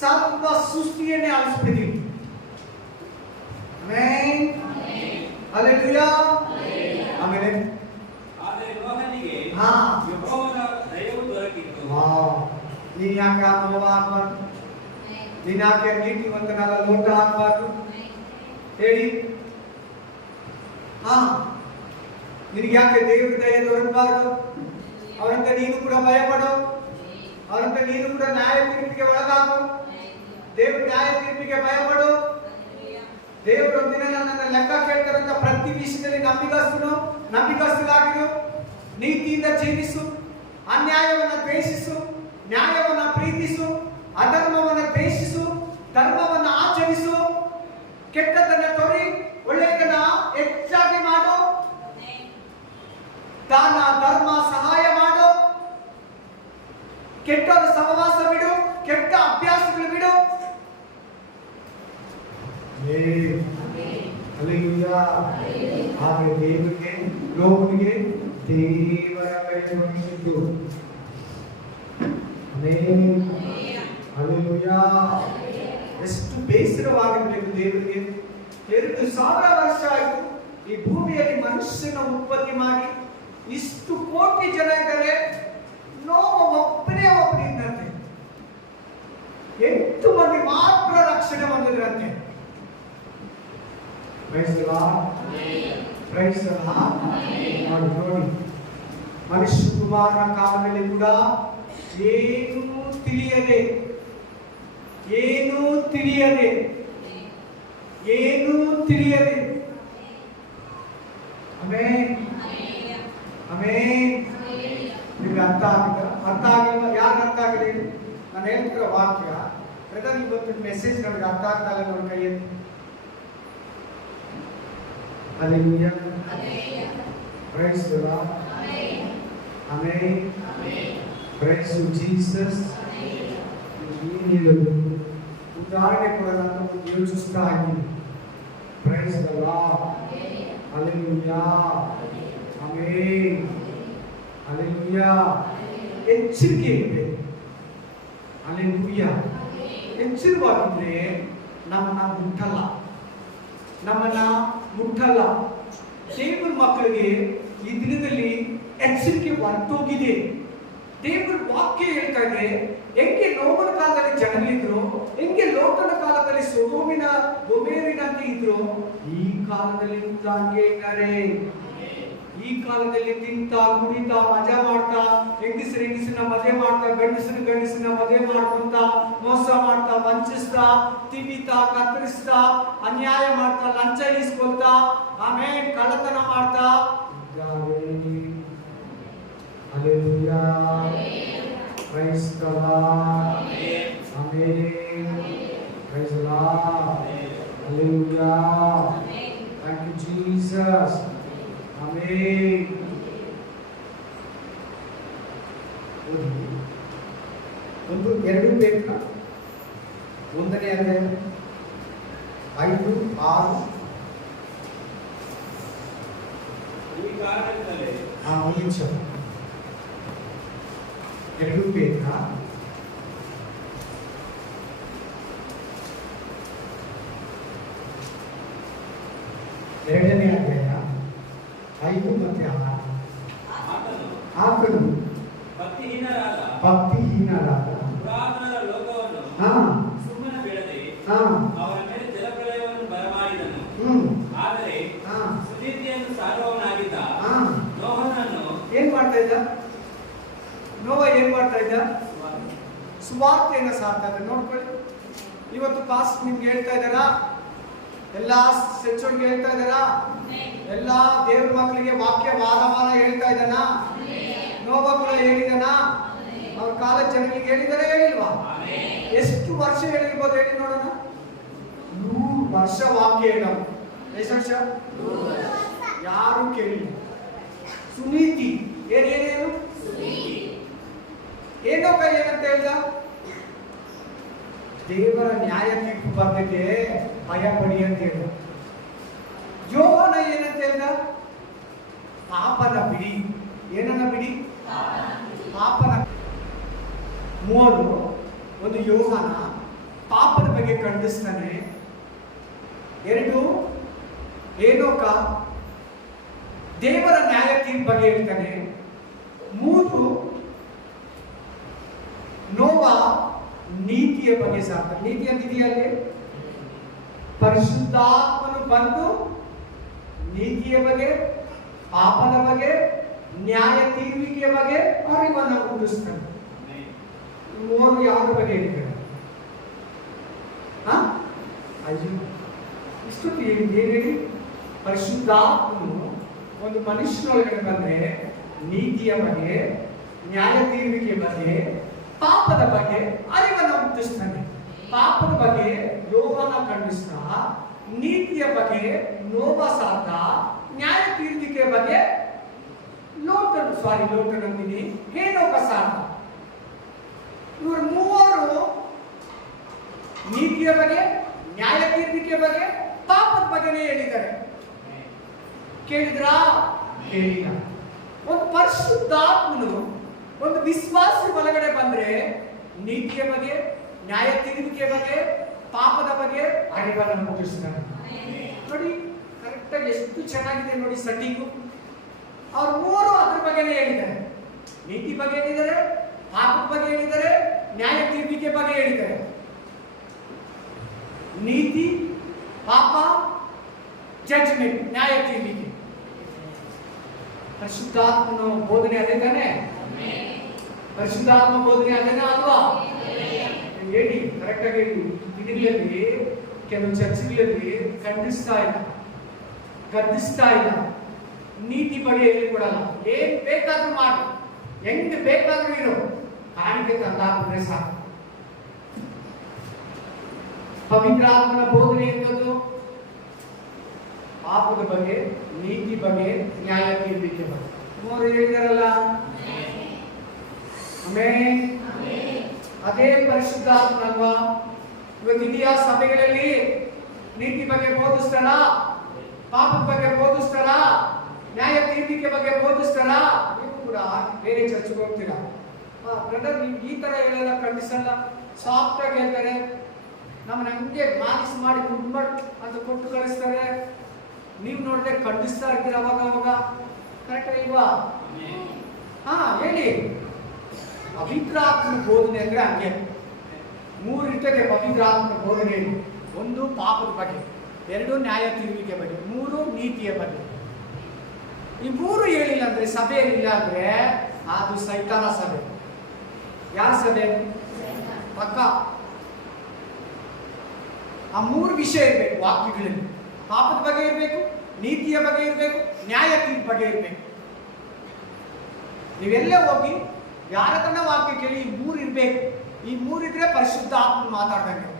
ಸರ್ವ ಸೃಷ್ಟಿಯನ್ನೇ ಅಳಿಸ್ಬಿಟ್ಟಿದ್ದೀವಿ. ಆಮೆನ್. ಹಲ್ಲೆಲೂಯಾ. ಆಮೇಲೆ ಆದರೆ ನೋಹನಿಗೆ ಯೆಹೋವನ ದಯವು ದೊರಕಿತು. ನೀನ್ ಯಾಕೆ ನೋವ ಹಾಕ್ಬಾರ್ದು? ನೀನ್ ಯಾಕೆ ನೀತಿವಂತನಾದ ಲೋಟ ಹಾಕ್ಬಾರ್ದು ಹೇಳಿ? ನಿನಗೆ ಯಾಕೆ ದೇವ್ರ ದಯೆ ದೊರಕಬಾರ್ದು? ಅವರಂತ ನೀನು ಕೂಡ ಭಯ ಪಡೋ, ಅವರಂತ ನೀನು ಕೂಡ ನ್ಯಾಯ ತೀರ್ಪಿಗೆ ಒಳಗಾಗು. ದೇವ್ರ ನ್ಯಾಯ ತೀರ್ಪಿಗೆ ಭಯ ಪಡು. ದೇವರೊಂದಿನ ನನ್ನ ಲೆಕ್ಕ ಕೇಳ್ತಾರಂತ ಪ್ರತಿ ವಿಷಯದಲ್ಲಿ ನಂಬಿಗಸ್ತನಾಗಿರು. ನೀತಿಯಿಂದ ಜೀವಿಸು, ಅನ್ಯಾಯವನ್ನ ದ್ವೇಷಿಸು, ನ್ಯಾಯವನ್ನ ಪ್ರೀತಿಸು, ಅಧರ್ಮವನ್ನ ದ್ವೇಷಿಸು, ಧರ್ಮವನ್ನ ಆಚರಿಸು, ಕೆಟ್ಟದನ್ನ ತೊರಿ, ಒಳ್ಳೆಯದನ್ನ ಹೆಚ್ಚಾಗಿ ಮಾಡು, ದಾನ ಧರ್ಮ ಸಹಾಯ ಮಾಡು, ಕೆಟ್ಟವರ ಸಹವಾಸ ಬಿಡು, ಕೆಟ್ಟ ಅಭ್ಯಾಸಗಳು ಬಿಡು. ಹಾಗೆ ದೇವರಿಗೆ ಲೋಕನಿಗೆ ದೇವರ ಕೈಗೊಂಡಿದ್ದು. ಎಷ್ಟು ಬೇಸರವಾಗಿರಬೇಕು ದೇವರಿಗೆ. 2000 ವರ್ಷ ಆಯಿತು ಈ ಭೂಮಿಯಲ್ಲಿ ಮನುಷ್ಯನ ಉತ್ಪತ್ತಿ ಮಾಡಿ, ಇಷ್ಟು ಕೋಟಿ ಜನ ಇದ್ದಾರೆ, ಒಬ್ಬನೇ ಒಬ್ಬನಿದ್ದಂತೆ 8 ಮಂದಿ ಮಾತ್ರ ರಕ್ಷಣೆ ಹೊಂದಿದ್ರಂತೆ. ನೋಡಿ, ಮನುಷ್ಯ ಕುಮಾರನ ಕಾಲದಲ್ಲಿ ಕೂಡ ಏನೂ ತಿಳಿಯದೆ ನಿಮ್ಗೆ ಅರ್ಥ ಆಗಿಲ್ಲ? ಯಾರು ಅರ್ಥ ಆಗಿದೆ? ನಾನು ಹೇಳ್ತಿರೋ ವಾಕ್ಯ ಬ್ರದರ್, ಇವತ್ತು ಮೆಸೇಜ್ ನನಗೆ ಅರ್ಥ ಆಗ್ತಾ ಇಲ್ಲ. ನನ್ನ ಕೈ ಎತ್ತಿ. Hallelujah. Praise the Lord. Amen. Praise you Jesus. ಉದಾಹರಣೆ ಕೊಡೋಣ ಯೋಚಿಸ್ತಾ ಇದ್ದೀನಿ. Praise the Lord. Hallelujah. Amen. Hallelujah. ಎಚ್ಚರಿಕೆ ಇರಬೇಕು. Hallelujah. ಎಚ್ಚರವಾಗಿದ್ರೆ ನಮ್ಮನ್ನ ಮುಟ್ಟಲ್ಲ. ದೇವರ ಮಕ್ಕಳಿಗೆ ಈ ದಿನದಲ್ಲಿ ಎಚ್ಚರಿಕೆ ಹೊರಟೋಗಿದೆ. ದೇವರ ವಾಕ್ಯ ಹೇಳ್ತಾ ಇದೆ, ಹೆಂಗೆ ನೋವನ ಕಾಲದಲ್ಲಿ ಜನರಿದ್ರು, ಹೆಂಗೆ ಲೋಟನ ಕಾಲದಲ್ಲಿ ಸೊದೋಮಿನ ಗೊಮೇರಿನಂತೆ ಇದ್ರು, ಈ ಕಾಲದಲ್ಲಿ ಹಂಗೆ ಇದ್ದಾರೆ. ಈ ಕಾಲದಲ್ಲಿ ತಿಂತ ಕುಡಿತ ಮಜಾ ಮಾಡ್ತಾ, ಹೆಂಗಸರನ್ನ ಮದುವೆ ಮಾಡ್ತಾ, ಗಂಡಸರನ್ನ ಮದುವೆ ಮಾಡ್ಕೊಂತ, ಮೋಸ ಮಾಡ್ತಾ, ವಂಚಿಸ್ತಾ, ತಿವಿತಾ, ಕತ್ತರಿಸ್ತಾ, ಅನ್ಯಾಯ ಮಾಡ್ತಾ, ಲಂಚ ಇಸ್ಕೊಳ್ತಾ, ಆಮೇಲೆ ಕಳ್ಳತನ ಮಾಡ್ತಾ ಇದ್ದಾರೆ. Hallelujah. Praise the Lord. Amen. Praise the Lord. Hallelujah. Thank you Jesus. Amen. ಒಂದು 2 ಪೇತ್ರ 1ನೇ ಅಧ್ಯಾಯ 5, 6. ಈ ಕಾರಣದಿಂದಲೇ ಒಂದು ನಿಮಿಷ. 2 ಪೇತ್ರ 2ನೇ ಅಧ್ಯಾಯ 5 ಮತ್ತು 6. ಆತನು ಭಕ್ತಿಹೀನರಾದ ಪುರಾತನರ ಲೋಕವನ್ನು ಸುಮ್ಮನೆ ಬಿಡದೆ ಅವರ ಮೇಲೆ ಜಲಪ್ರಳಯವನ್ನು ಬರಮಾಡಿದನು. ಆದರೆ ಸುನೀತಿಯನ್ನು ಸಾರುವವನಾಗಿದ್ದ ನೋಹನನ್ನು ಏನ್ ಮಾಡ್ತಾ ಇದ್ದ? ನೋವ ಏನ್ ಮಾಡ್ತಾ ಇದ್ದ? ಸುವಾರ್ತೆಯನ್ನು ಸಾರ್ತಾ ಇದ್ದ. ನೋಡ್ಕೊಳ್ಳಿ, ಇವತ್ತು ಪಾಸ್ಟ್ ನಿಮ್ಗೆ ಹೇಳ್ತಾ ಇದ್ದಾರಾ? ಎಲ್ಲಾ ಚರ್ಚ್ಗಳಿಗೆ ಹೇಳ್ತಾ ಇದ್ದಾರಾ? ಎಲ್ಲಾ ದೇವ್ರ ಮಕ್ಕಳಿಗೆ ವಾಕ್ಯ ವಾರ ಹೇಳ್ತಾ ಇದ್ದಾನ? ನೋವ ಕೂಡ ಹೇಳಿದಾನ? ಅವ್ರ ಕಾಲ ಜನಗಳಿಗೆ ಹೇಳಿದಾರೆ, ಹೇಳಿಲ್ವಾ? ಎಷ್ಟು ವರ್ಷ ಹೇಳಿರ್ಬೋದು ಹೇಳಿ ನೋಡೋಣ. 100 ವರ್ಷ ವಾಕ್ಯ ಹೇಳೋದು. ಎಷ್ಟು ವರ್ಷ? ಯಾರು ಕೇಳಿಲ್ಲ. ಸುನೀತಿ ಏನೇನು? ಏನೋ ಕೈ ಏನಂತ ಹೇಳ್ದ? ದೇವರ ನ್ಯಾಯ ತೀರ್ಪು ಬರ್ತೈತೆ, ಭಯ ಪಡಿ ಅಂತ ಹೇಳ್ದ. ಯೋಹನ ಏನಂತ ಹೇಳ್ದ? ಪಾಪನ ಬಿಡಿ. ಏನನ್ನ ಬಿಡಿ? ಪಾಪನ. 3 ಒಂದು ಯೋಹನ ಪಾಪದ ಬಗ್ಗೆ ಖಂಡಿಸ್ತಾನೆ. 2 ಏನೋಕ ದೇವರ ನ್ಯಾಯ ತೀರ್ಪು ಬಗ್ಗೆ ಹೇಳ್ತಾನೆ. 3 ನೋವ ನೀತಿಯ ಬಗ್ಗೆ ಸಾಕ್ತಾರೆ. ನೀತಿ ಅಂತಿದೆಯಲ್ಲಿ ಪರಿಶುದ್ಧಾತ್ಮನು ಬಂದು ನೀತಿಯ ಬಗ್ಗೆ, ಪಾಪದ ಬಗ್ಗೆ, ನ್ಯಾಯ ತೀರ್ವಿಕೆಯ ಬಗ್ಗೆ ಅರಿವನ್ನು ಮೂಡಿಸ್ತಾನೆ. 3 ಯಾವ್ದ್ರ ಬಗ್ಗೆ ಹೇಳ್ತಾರೆ? ಅಯ್ಯೋ, ಇಷ್ಟು ಏನ್ ಹೇಳಿ? ಪರಿಶುದ್ಧಾತ್ಮನು ಒಂದು ಮನುಷ್ಯನೊಳಗಡೆ ಬಂದ್ರೆ ನೀತಿಯ ಬಗ್ಗೆ, ನ್ಯಾಯ ತೀರ್ವಿಕೆಯ ಬಗ್ಗೆ, ಪಾಪದ ಬಗ್ಗೆ ಅರಿವನ್ನು ಹುಟ್ಟಿಸ್ತಾನೆ. ಪಾಪದ ಬಗ್ಗೆ ಯೋಹನ ಖಂಡಿಸ್ತಾ, ನೀತಿಯ ಬಗ್ಗೆ ನೋವ ಸಾತ, ನ್ಯಾಯ ತೀರ್ವಿಕೆಯ ಬಗ್ಗೆ ಲೋಟನ್ ಅಂತೀನಿ ಹೇನೋಕ ಸಾತ. ಇವರು 3 ನೀತಿಯ ಬಗ್ಗೆ, ನ್ಯಾಯ ತೀರ್ವಿಕೆಯ ಬಗ್ಗೆ, ಪಾಪದ ಬಗ್ಗೆನೇ ಹೇಳಿದ್ದಾರೆ. ಕೇಳಿದ್ರಾ? ಕೇಳಿಲ್ಲ. ಒಂದು ಪರಿಶುದ್ಧಾತ್ಮನು ಒಂದು ವಿಶ್ವಾಸಿ ಒಳಗಡೆ ಬಂದ್ರೆ ನೀತಿಯ ಬಗ್ಗೆ, ನ್ಯಾಯ ತೀರ್ವಿಕೆಯ ಬಗ್ಗೆ, ಪಾಪದ ಬಗ್ಗೆ ಅರಿವನ್ನು ಮೂಡಿಸ್ತಾರೆ. ನೋಡಿ ಕರೆಕ್ಟಾಗಿ ಎಷ್ಟು ಚೆನ್ನಾಗಿದೆ ನೋಡಿ ಸೆಟ್ಟಿಂಗು. ಅವ್ರು 3 ಅದ್ರ ಬಗ್ಗೆನೇ ಹೇಳಿದ್ದಾರೆ. ನೀತಿ ಬಗ್ಗೆ ಹೇಳಿದ್ದಾರೆ, ಪಾಪದ ಬಗ್ಗೆ ಹೇಳಿದ್ದಾರೆ, ನ್ಯಾಯ ತೀರ್ವಿಕೆ ಬಗ್ಗೆ ಹೇಳಿದ್ದಾರೆ. ನೀತಿ, ಪಾಪ, ಜಡ್ಜ್ಮೆಂಟ್, ನ್ಯಾಯ ತೀರ್ವಿಕೆ. ಪರಿಶುದ್ಧಾತ್ಮನ ಬೋಧನೆ ಅದೇ ತಾನೆ? ಪರಿಶುದ್ಧಾತ್ಮ ಬೋಧನೆ ಅದೇನಾ ಅಲ್ವಾ? ಹೇಳಿ, ಕರೆಕ್ಟಾಗಿ ಹೇಳಿ. ಇದರಲ್ಲಿ ಕೆಲವು ಚರ್ಚ್ಗಳಲ್ಲಿ ಖಂಡಿಸ್ತಾ ಇಲ್ಲ, ಗದ್ದಿಸ್ತಾ ಇಲ್ಲ, ನೀತಿ ಬಗ್ಗೆ ಹೇಳಿಕೊಡಲ್ಲ. ಏನ್ ಬೇಕಾದ್ರೂ ಮಾಡು, ಹೆಂಗ್ ಬೇಕಾದ್ರೂ ಇರೋ, ಕಾಣಿಕೆ ತಂದಾಕ್ಬಿಟ್ರೆ ಸಾಕು. ಪವಿತ್ರ ಆತ್ಮನ ಬೋಧನೆ ಎಂಬುದು ಪಾಪದ ಬಗ್ಗೆ, ನೀತಿ ಬಗ್ಗೆ, ನ್ಯಾಯ ತೀರ್ವಿಕೆ ಬಗ್ಗೆ 3 ಹೇಳಿದಾರಲ್ಲ. ಆಮೇಲೆ ಅದೇ ಪರಿಶುದ್ಧಾತ್ಮ ಅಲ್ವಾ? ಇವತ್ತು ಇಂಡಿಯಾ ಸಭೆಗಳಲ್ಲಿ ನೀತಿ ಬಗ್ಗೆ ಬೋಧಿಸ್ತಾರ, ಪಾಪದ ಬಗ್ಗೆ ಬೋಧಿಸ್ತಾರ, ನ್ಯಾಯ ತೀರ್ವಿಕೆ ಬಗ್ಗೆ ಬೋಧಿಸ್ತಾರ. ನೀವು ಕೂಡ ಬೇರೆ ಚರ್ಚ್ಗೆ ಹೋಗ್ತೀರಾ, ಬ್ರದರ್ ನೀವು ಈ ತರ ಹೇಳಲ್ಲ, ಖಂಡಿಸಲ್ಲ, ಸಾಫ್ಟ್ ಆಗಿ ಹೇಳ್ತಾರೆ. ನಮ್ಮನ್ನ ಹಂಗೆ ಮಾಲಿಸ್ ಮಾಡಿ ಗುಡ್ಮಡ್ ಅಂತ ಕೊಟ್ಟು ಕಳಿಸ್ತಾರೆ. ನೀವು ನೋಡಿದ್ರೆ ಖಂಡಿಸ್ತಾ ಇರ್ತೀರ ಅವಾಗ. ಕರೆಕ್ಟ್ ಇಲ್ವಾ? ಹೇಳಿ. ಪವಿತ್ರ ಆತ್ಮನ ಬೋಧನೆ ಅಂದ್ರೆ ಹಂಗೆ 3 ಇರ್ತದೆ. ಪವಿತ್ರ ಆತ್ಮನ ಬೋಧನೆ 1 ಪಾಪದ ಬಗ್ಗೆ, 2 ನ್ಯಾಯ ತೀರ್ವಿಕೆ ಬಗ್ಗೆ, 3 ನೀತಿಯ ಬಗ್ಗೆ. ಈ 3 ಹೇಳಿಲ್ಲ ಅಂದ್ರೆ, ಸಭೆಯಲ್ಲಿಲ್ಲ ಅಂದ್ರೆ ಅದು ಸೈತಾನ ಸಭೆ. ಯಾರ ಸಭೆ? ಪಕ್ಕ. ಆ 3 ವಿಷಯ ಇರಬೇಕು ವಾಕ್ಯಗಳಲ್ಲಿ. ಪಾಪದ ಬಗ್ಗೆ ಇರಬೇಕು, ನೀತಿಯ ಬಗ್ಗೆ ಇರಬೇಕು, ನ್ಯಾಯ ತೀರ್ಪು ಬಗ್ಗೆ ಇರಬೇಕು. ನೀವೆಲ್ಲೇ ಹೋಗಿ ಯಾರ ಕನ್ನ ವಾಕ್ಯ ಕೇಳಿ ಈ 3 ಇರಬೇಕು. ಈ 3 ಇದ್ರೆ ಪರಿಶುದ್ಧ ಆತ್ಮ ಮಾತಾಡ್ದಂಗೆ.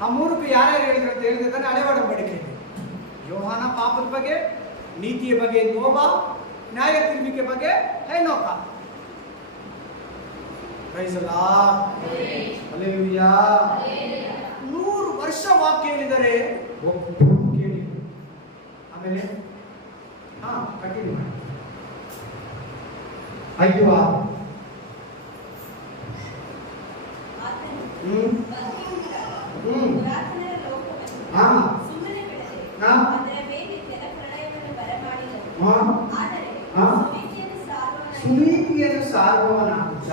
ಆ 3ಕ್ಕೆ ಯಾರ್ಯಾರು ಹೇಳಿದ್ರು ಅಂತ ಹೇಳಿದ್ರೆ ಹಳೆ ಒಡಂಬಡಿಕೆ ಇದೆ. ಯೋಹಾನ ಪಾಪದ ಬಗ್ಗೆ, ನೀತಿಯ ಬಗ್ಗೆ ನೋವ, ನ್ಯಾಯ ತೀರ್ವಿಕೆ ಬಗ್ಗೆ ಹೇನೋಕ. Praise the lord. ಹಲ್ಲೆಲೂಯಾ. 100 ವರ್ಷ ವಾಕ್ಯ ಹೇಳಿದರೆ ಒಬ್ಬರು ಕೇಳಿ. ಆಮೇಲೆ ಕಂಟಿನ್ಯೂ ಮಾಡಿ. 5 6 ಸುನೀತಿಯನ್ನು ಸಾರುವವನಾಗುತ್ತ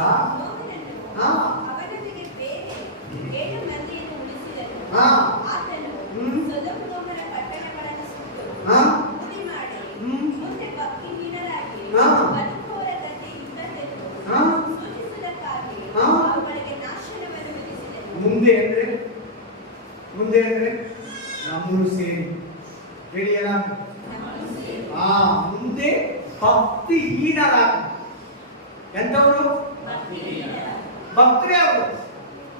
ಮುಂದೆ ಅಂದ್ರೆ ನಮ್ಮನ್ನು ಸೇರಿ ಹೇಳಿ ಏನ ಮುಂದೆ ಭಕ್ತಿಹೀನರಾಗ. ಎಂತವರು? ಭಕ್ತರೇ ಅವರು,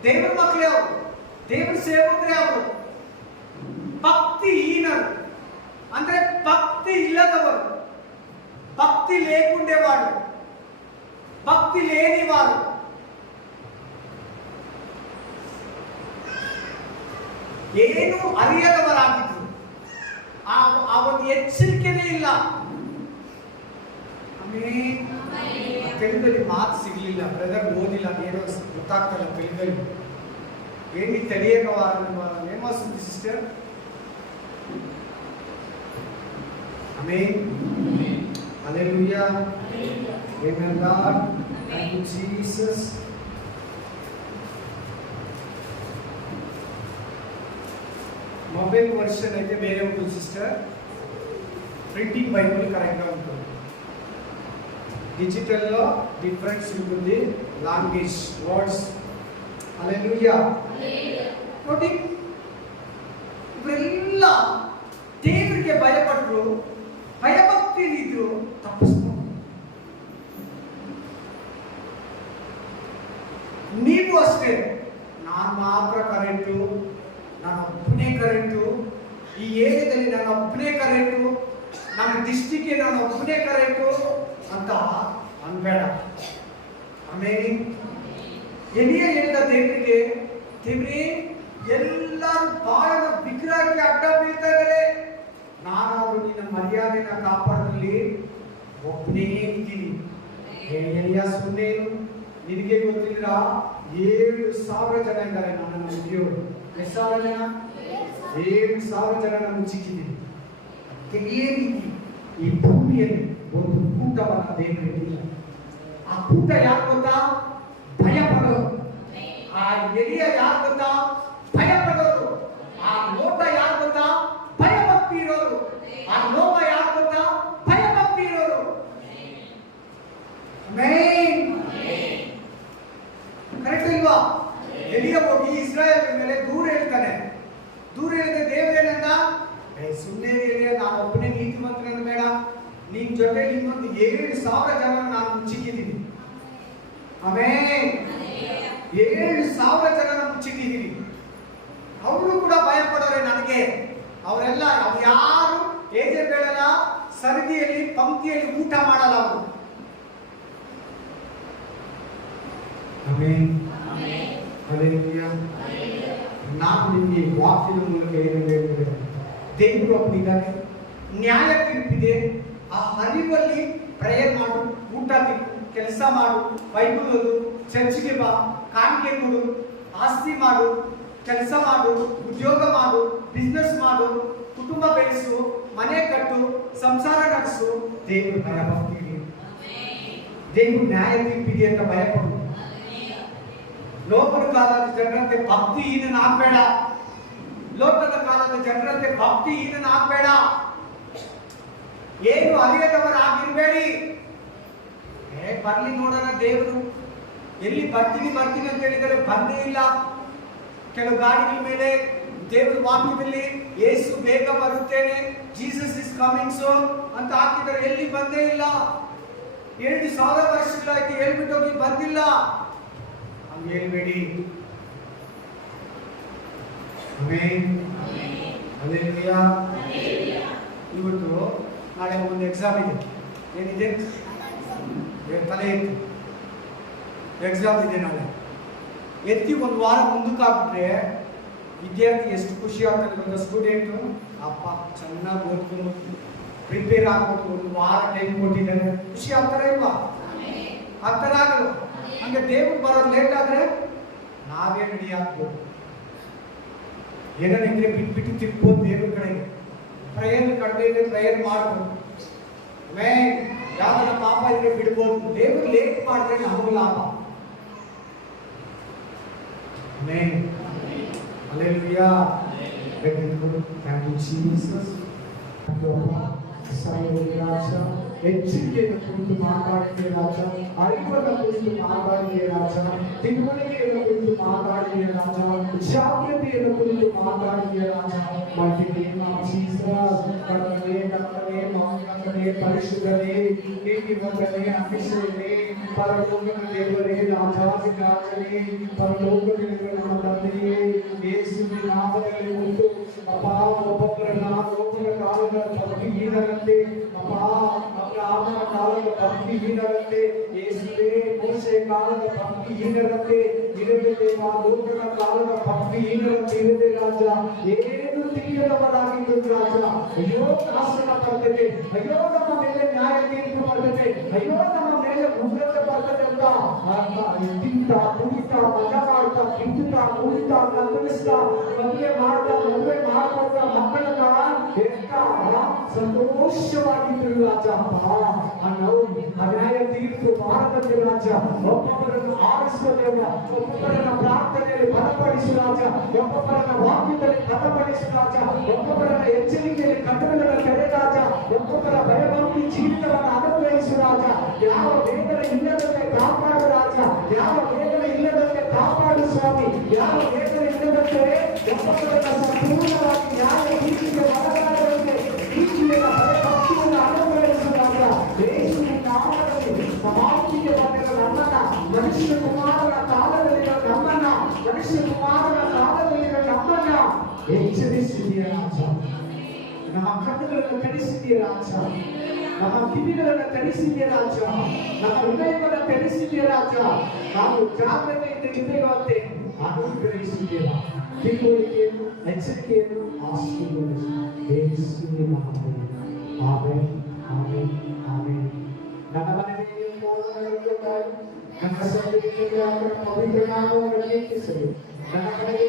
ದೇವರ ಮಕ್ಕಳೇ ಅವರು, ದೇವರ ಸೇವಕರೇ ಅವರು. భక్తిహీనరు ಅಂದ್ರೆ భక్తి ఇల్లదವರು, భక్తి లేకుండేవాడు, భక్తి లేనివారు. ಏನು ಅರಿಯದವರಾಗಿದ್ರು. ಆ ಒಂದು ಎಚ್ಚರಿಕೆನೇ ಇಲ್ಲ. ತೆಲುಗಲ್ಲಿ ಮಾತು ಸಿಗ್ಲಿಲ್ಲ, ಬ್ರದರ್ ಓದಿಲ್ಲ, ಏನೋ ಗೊತ್ತಾಗ್ತಲ್ಲ ತೆಲುಗಲ್ಲಿ. ఏంటి తెలియక వారు ఏమొస్తుంది sister? Amen. Hallelujah. Amen lord. Thank you Jesus. Mobile version అయితే వేరే ఉంటుంది సిస్టర్, ప్రింటింగ్ బైబిల్ కరెక్ట్గా ఉంటుంది. డిజిటల్లో డిఫరెన్స్ ఉంటుంది, లాంగ్వేజ్ వర్డ్స్. హల్లెలూయా. ನೋಡಿ ಇವರೆಲ್ಲ ದೇವರಿಗೆ ಭಯಪಟ್ಟರು, ಭಯಭಕ್ತಿ ಇದ್ರು, ತಪ್ಪಿಸ್ಕೊಂಡು. ನೀವು ಅಷ್ಟೇ, ನಾನು ಮಾತ್ರ ಕರೆಂಟು, ನಾನು ಒಬ್ಬನೇ ಕರೆಂಟು, ಈ ಏರಿಯಾದಲ್ಲಿ ನಾನು ಒಬ್ಬನೇ ಕರೆಂಟು, ನಮ್ಮ ಡಿಸ್ಟಿಕ್ಗೆ ನಾನು ಒಬ್ಬನೇ ಕರೆಂಟು ಅಂತ ಅನ್ಬೇಡ. ಆಮೇಲೆ ಎಲಿಯ ಹೇಳಿದ ದೇವರಿಗೆ, ದೇವರೇ ಎಲ್ಲರೂ ಬಾಳದ ವಿಗ್ರಹಕ್ಕೆ ಅಡ್ಡ ಬೀಳ್ತಾ ಇದ್ದಾರೆ, ನಾನು ನಿನ್ನ ಮರ್ಯಾದೆನ ಕಾಪಾಡದಲ್ಲಿ ಒಬ್ಬನೇ ಇದ್ದೀನಿ. ಎಲಿಯ ಸುಮ್ಮನೇನು, ನಿನಗೆ ಗೊತ್ತಿಲ್ಲ 7,000 ಜನ ಇದ್ದಾರೆ ನನ್ನ ಉದ್ಯೋಗ. ಎಷ್ಟು ಸಾವಿರ ಜನ? 7,000 ಜನ ನಾನು ಮುಚ್ಚಿಟ್ಟಿದ್ದೀನಿ. ಅದೇ ರೀತಿ ಈ ಭೂಮಿಯಲ್ಲಿ ಒಂದು ಕೂಟವನ್ನು ದೇವರಿಲ್ಲ. ಆ ಕೂಟ ಯಾರು ಗೊತ್ತಾ? ಭಯ ಪಡೋರು. ಆ ಎಲಿಯ ಯಾರು ಗೊತ್ತಾ? ಭಯ ಪಡೋರು. ಆ ಲೋಟ ಯಾರು ಗೊತ್ತಾ? ಭಯ ಭಕ್ತಿ ಇರೋರು. ಆ ಲೋಕ ಯಾರು ಗೊತ್ತಾ? ಭಯ ಭಕ್ತಿ ಇರೋರು. ಕರೆಕ್ಟ್ ಇಲ್ವಾ? ಎಲಿಯ ಹೋಗಿ ಇಸ್ರಾಯೇಲ್ ಮೇಲೆ ದೂರ ಹೇಳ್ತಾನೆ. ದೂರ ಹೇಳಿದ್ರೆ ದೇವರೇನಂದ? ಸುಮ್ಮನೆ ಎಲಿಯ, ನಾನು ಒಬ್ಬನೇ ನೀತಿವಂತನನ್ನು ಬೇಡ, ನಿನ್ ಜೊತೆ ಇನ್ನೊಂದು 7,000 ಜನ ನಾನು ಮುಚ್ಚಿಟ್ಟಿದ್ದೀನಿ. ಆಮೇಲೆ 7,000 ಜನ ಮುಚ್ಚಿಟ್ಟಿದ್ದೀನಿ. ಅವರು ಕೂಡ ಭಯ ಪಡೋರೆ ನನಗೆ. ಅವರೆಲ್ಲ ಯಾರು ಏಜೆ ಬೇಡಲ್ಲ, ಸರದಿಯಲ್ಲಿ ಪಂಕ್ತಿಯಲ್ಲಿ ಊಟ ಮಾಡಲ್ಲ ಅವರು. ಆಮೆನ್. ಹಲ್ಲೆಲೂಯಾ. ನಾನು ನಿಮಗೆ ವಾಕ್ಯದ ಮೂಲಕ ಏನು ಹೇಳಿದೆ? ದೇವರು ಒಬ್ಬನಿದ್ದಾನೆ, ನ್ಯಾಯ ತೀರ್ಪಿದೆ. ಆ ಅರಿವಲ್ಲಿ ಪ್ರೇಯರ್ ಮಾಡು, ಊಟ ತಿನ್ನು, ಕೆಲಸ ಮಾಡು, ಬೈಬಲ್ ಓದು, ಚರ್ಚ್ಗೆ ಬಾ, ಕಾಣಿಕೆ ಕೊಡು, ಆಸ್ತಿ ಮಾಡು, ಕೆಲಸ ಮಾಡು, ಉದ್ಯೋಗ ಮಾಡು, ಬಿಸ್ನೆಸ್ ಮಾಡು, ಕುಟುಂಬ ಬೆಳೆಸು, ಮನೆ ಕಟ್ಟು, ಸಂಸಾರ ನಡೆಸು. ದೇವರು ಭಯ ಭಕ್ತಿಗೆ, ದೇವರು ನ್ಯಾಯ ತೀರ್ಪಿಗೆ ಅಂತ ಭಯಪಡು. ಲೋಕದ ಕಾಲದ ಜನರಂತೆ ಭಕ್ತಿಹೀನನಾಗಬೇಡ. ಲೋಕದ ಕಾಲದ ಜನರಂತೆ ಭಕ್ತಿಹೀನನಾಗಬೇಡ. ಏನು ಅರಿಯದವರಾಗಿರ್ಬೇಡಿ. ಬರ್ಲಿ ನೋಡೋಣ, ದೇವರು ಎಲ್ಲಿ ಬರ್ತೀನಿ ಅಂತ ಹೇಳಿದರೆ ಬಂದೇ ಇಲ್ಲ. ಕೆಲವು ಗಾಡಿಗಳ ಮೇಲೆ ದೇವರ ವಾಕ್ಯದಲ್ಲಿ ಯೇಸು ಬೇಗ ಬರುತ್ತೇನೆ, ಜೀಸಸ್ ಇಸ್ ಕಮಿಂಗ್ ಸೂನ್ ಅಂತ ಹಾಕಿದರೆ ಎಲ್ಲಿ ಬಂದೇ ಇಲ್ಲ. 2,000 ವರ್ಷಗಳಾಯ್ತು ಹೇಳ್ಬಿಟ್ಟು ಹೋಗಿ ಬಂದಿಲ್ಲ. ಹಂಗೆ ಹೇಳ್ಬೇಡಿ. ಆಮೆನ್. ಹಲ್ಲೆಲೂಯಾ. ಇವತ್ತು ನಾಳೆ ಒಂದು ಎಕ್ಸಾಮ್ ಇದೆ. ಏನಿದೆ? ತಲೆ ಇತ್ತು. ಎಕ್ಸಾಮ್ ಇದೆ ನಾಳೆ. ಎತ್ತಿ ಒಂದು ವಾರ ಮುಂದಕ್ಕೆ ಹಾಕ್ಬಿಟ್ರೆ ವಿದ್ಯಾರ್ಥಿ ಎಷ್ಟು ಖುಷಿ ಆಗ್ತದೆ ಗೊತ್ತಾ? ಸ್ಟೂಡೆಂಟು ಅಪ್ಪ ಚೆನ್ನಾಗಿ ಓದ್ಕೊಂಡು ಪ್ರಿಪೇರ್ ಆಗ್ಬಿಟ್ಟು ಒಂದು ವಾರ ಟೈಮ್ ಕೊಟ್ಟಿದ್ದಾರೆ, ಖುಷಿ ಆಗ್ತಾರ ಇಲ್ವಾ? ಆಗ್ತಾರ ಆಗಲ್ಲ? ಹಂಗೆ ದೇವ್ರು ಬರೋದು ಲೇಟ್ ಆದ್ರೆ ನಾವೇ ರೆಡಿ ಆಗ್ಬೋದು. ಏನಿದ್ರೆ ಬಿಟ್ಬಿಟ್ಟು ತಿರ್ಬೋದು ದೇವ್ರ ಕಡೆಗೆ. ಪ್ರೇಯರ್ ಕಡಿಮೆ ಇದ್ರೆ ಪ್ರೇಯರ್ ಮಾಡ್ಬೋದು. ಯಾವ್ದಾರ ಪಾಪ ಇದ್ರೆ ಬಿಡ್ಬೋದು. ದೇವ್ರು ಲೇಟ್ ಮಾಡಿದ್ರೆ ನಮಗೂ ಲಾಭ. Hallelujah. Thank you, Jesus. Thank you, Lord. ಎಚ್ಚರಿಕೆಯನ್ನು ಕುರಿತು ಮಾತಾಡಿದೆ ರಾಜ, ಅರಿವನ್ನು ಕುರಿತು ಮಾತಾಡಿದೆ ರಾಜ, ತಿಳುವಳಿಕೆಯನ್ನು ಕುರಿತು ಮಾತಾಡಿದೆ ರಾಜ, ಜಾಗ್ರತೆಯನ್ನು ಕುರಿತು ಮಾತಾಡಿದೆ ರಾಜ. Mighty name of Jesus. ಕರ್ತನೇ ಕರ್ತನೇ ಮಹಾಕರ್ತನೇ ಪರಿಶುದ್ಧನೇ ನೀತಿವಂತನೇ ಅಭಿಷೇಕನೇ ಪರಲೋಕದ ದೇವರೇ ರಾಜಾದಿ ರಾಜನೇ ಪರಲೋಕದಲ್ಲಿ ನಮ್ಮ ತಂದೆಯೇ ಯೇಸುವಿನ ನಾಮದಲ್ಲಿ ಉಂಟು ಅಪ್ಪ. ಒಬ್ಬೊಬ್ಬರನ್ನ ರೋಗದ ಕಾಲದ ಭಕ್ತಿಹೀನರಂತೆ ಅಪ್ಪ, ಅಬ್ರಹಾಮನ ಕಾಲದ ಭಕ್ತಿಹೀನರಂತೆ, ಯೇಸುವೇ ಮೋಶೆ ಕಾಲದ ಭಕ್ತಿಹೀನರಂತೆ ಇರದೆ ದೇವ, ಲೋಕದ ಕಾಲದ ಭಕ್ತಿಹೀನರಂತೆ ಇರದೆ ರಾಜ. ಏನು ತಿಳಿಯದವರಾಗಿದ್ದು ರಾಜ. ಅಯ್ಯೋ ನಾಶನ ಬರ್ತದೆ, ಅಯ್ಯೋ ನಮ್ಮ ಮೇಲೆ ನ್ಯಾಯ ತೀರ್ಪು ಬರ್ತದೆ, ಅಯ್ಯೋ ನಮ್ಮ ಮೇಲೆ ಉಗ್ರತೆ ಬರ್ತದೆ ಅಂತ ತಿಂತ ಕುಡಿತ ಮಜಾ ಮಾಡ್ತಾ ಕಿಂತ ಕುಡಿತ ಕತ್ತರಿಸ್ತಾ ಮದುವೆ ಮಾಡ್ಕೊಳ್ತಾ ಮಕ್ಕಳನ್ನ ಸಂತೋಷವಾಗಿದ್ರು ರಾಜ. ನಾವು ಅನ್ಯಾಯ ತೀರ್ಪು ಮಾಡದಂತೆ ರಾಜ. ಒಬ್ಬೊಬ್ಬರನ್ನು ಆರಿಸುವುದೇವ, ಒಬ್ಬೊಬ್ಬರನ್ನ ಪ್ರಾರ್ಥನೆಯಲ್ಲಿ ಬಲಪಡಿಸು ರಾಜ, ಒಬ್ಬೊಬ್ಬರನ್ನ ವಾಕ್ಯದಲ್ಲಿ ಬಲಪಡಿಸು ರಾಜ, ಒಬ್ಬೊಬ್ಬರನ್ನ ಎಚ್ಚರಿಕೆಯಲ್ಲಿ ಕಟ್ಟಡಗಳನ್ನು ತೆರೆ ರಾಜ, ಒಬ್ಬೊಬ್ಬರ ಭಯಭಕ್ತಿ ಜೀವಿತವನ್ನು ಅನುಗ್ರಹಿಸು ರಾಜ. ಯಾವ ವೇದನೆ ಇಲ್ಲದಂತೆ ಕಾಪಾಡು ರಾಜ, ಯಾವ ವೇದನೆ ಇಲ್ಲದಂತೆ ಕಾಪಾಡು ಸ್ವಾಮಿ, ಯಾವ ವೇದನೆ ಇಲ್ಲದಂತೆ ಒಬ್ಬೊಬ್ಬರನ್ನ ಸಂಪೂರ್ಣವಾಗಿ ನ್ಯಾಯ ತೀರ್ಪಿಗೆ ಒಳಗಾಗುವಂತೆ ಈಗಿನ ಭಯಭಕ್ತಿಯನ್ನು ಅನುಗ್ರಹಿಸು ರಾಜ. ಯೇಸುವಿನ ನಾಮದಲ್ಲಿ ಸಮಾಪ್ತಿಗೆ ಬಂದಿರುವ ನಮ್ಮನ್ನ, ಮನುಷ್ಯ ಕುಮಾರನ ಕಾಲದಲ್ಲಿರುವ ನಮ್ಮನ್ನ, ಮನುಷ್ಯ ಕುಮಾರನ ಕಾಲದಲ್ಲಿರುವ ನಮ್ಮನ್ನ ಎಚ್ಚರಿಸಿದೆಯ ರಾಜ. ನಮ್ಮ ಕಣ್ಣುಗಳನ್ನು ತೆರೆಸಿದೆಯ ರಾಜ, ನಮ್ಮ ಕಿವಿಗಳನ್ನು ತೆರೆಸಿದೆಯ ರಾಜ, ನಮ್ಮ ಹೃದಯವನ್ನು ತೆರೆಸಿದೆಯ ರಾಜ. ನಾವು ಜಾಗ್ರತೆಯಿಂದ ಇರುವಂತೆ ಅನುಗ್ರಹಿಸಿದೆಯ ತಿಳುವಳಿಕೆಯನ್ನು ಎಚ್ಚರಿಕೆಯನ್ನು ಆಶೀರ್ವದಿಸಿ ಯೇಸುವಿನ ನಾಮದಲ್ಲಿ ಆಮೆನ್, ಆಮೆನ್, ಆಮೆನ್. ನನ್ನ ಮನೆಗೆ ನನ್ನ ಸಂತತಿಗೆ ಅವರ ಪವಿತ್ರ ನಾಮವನ್ನು ಕೀರ್ತಿಸಲಿ. ನನ್ನ ಮನೆಗೆ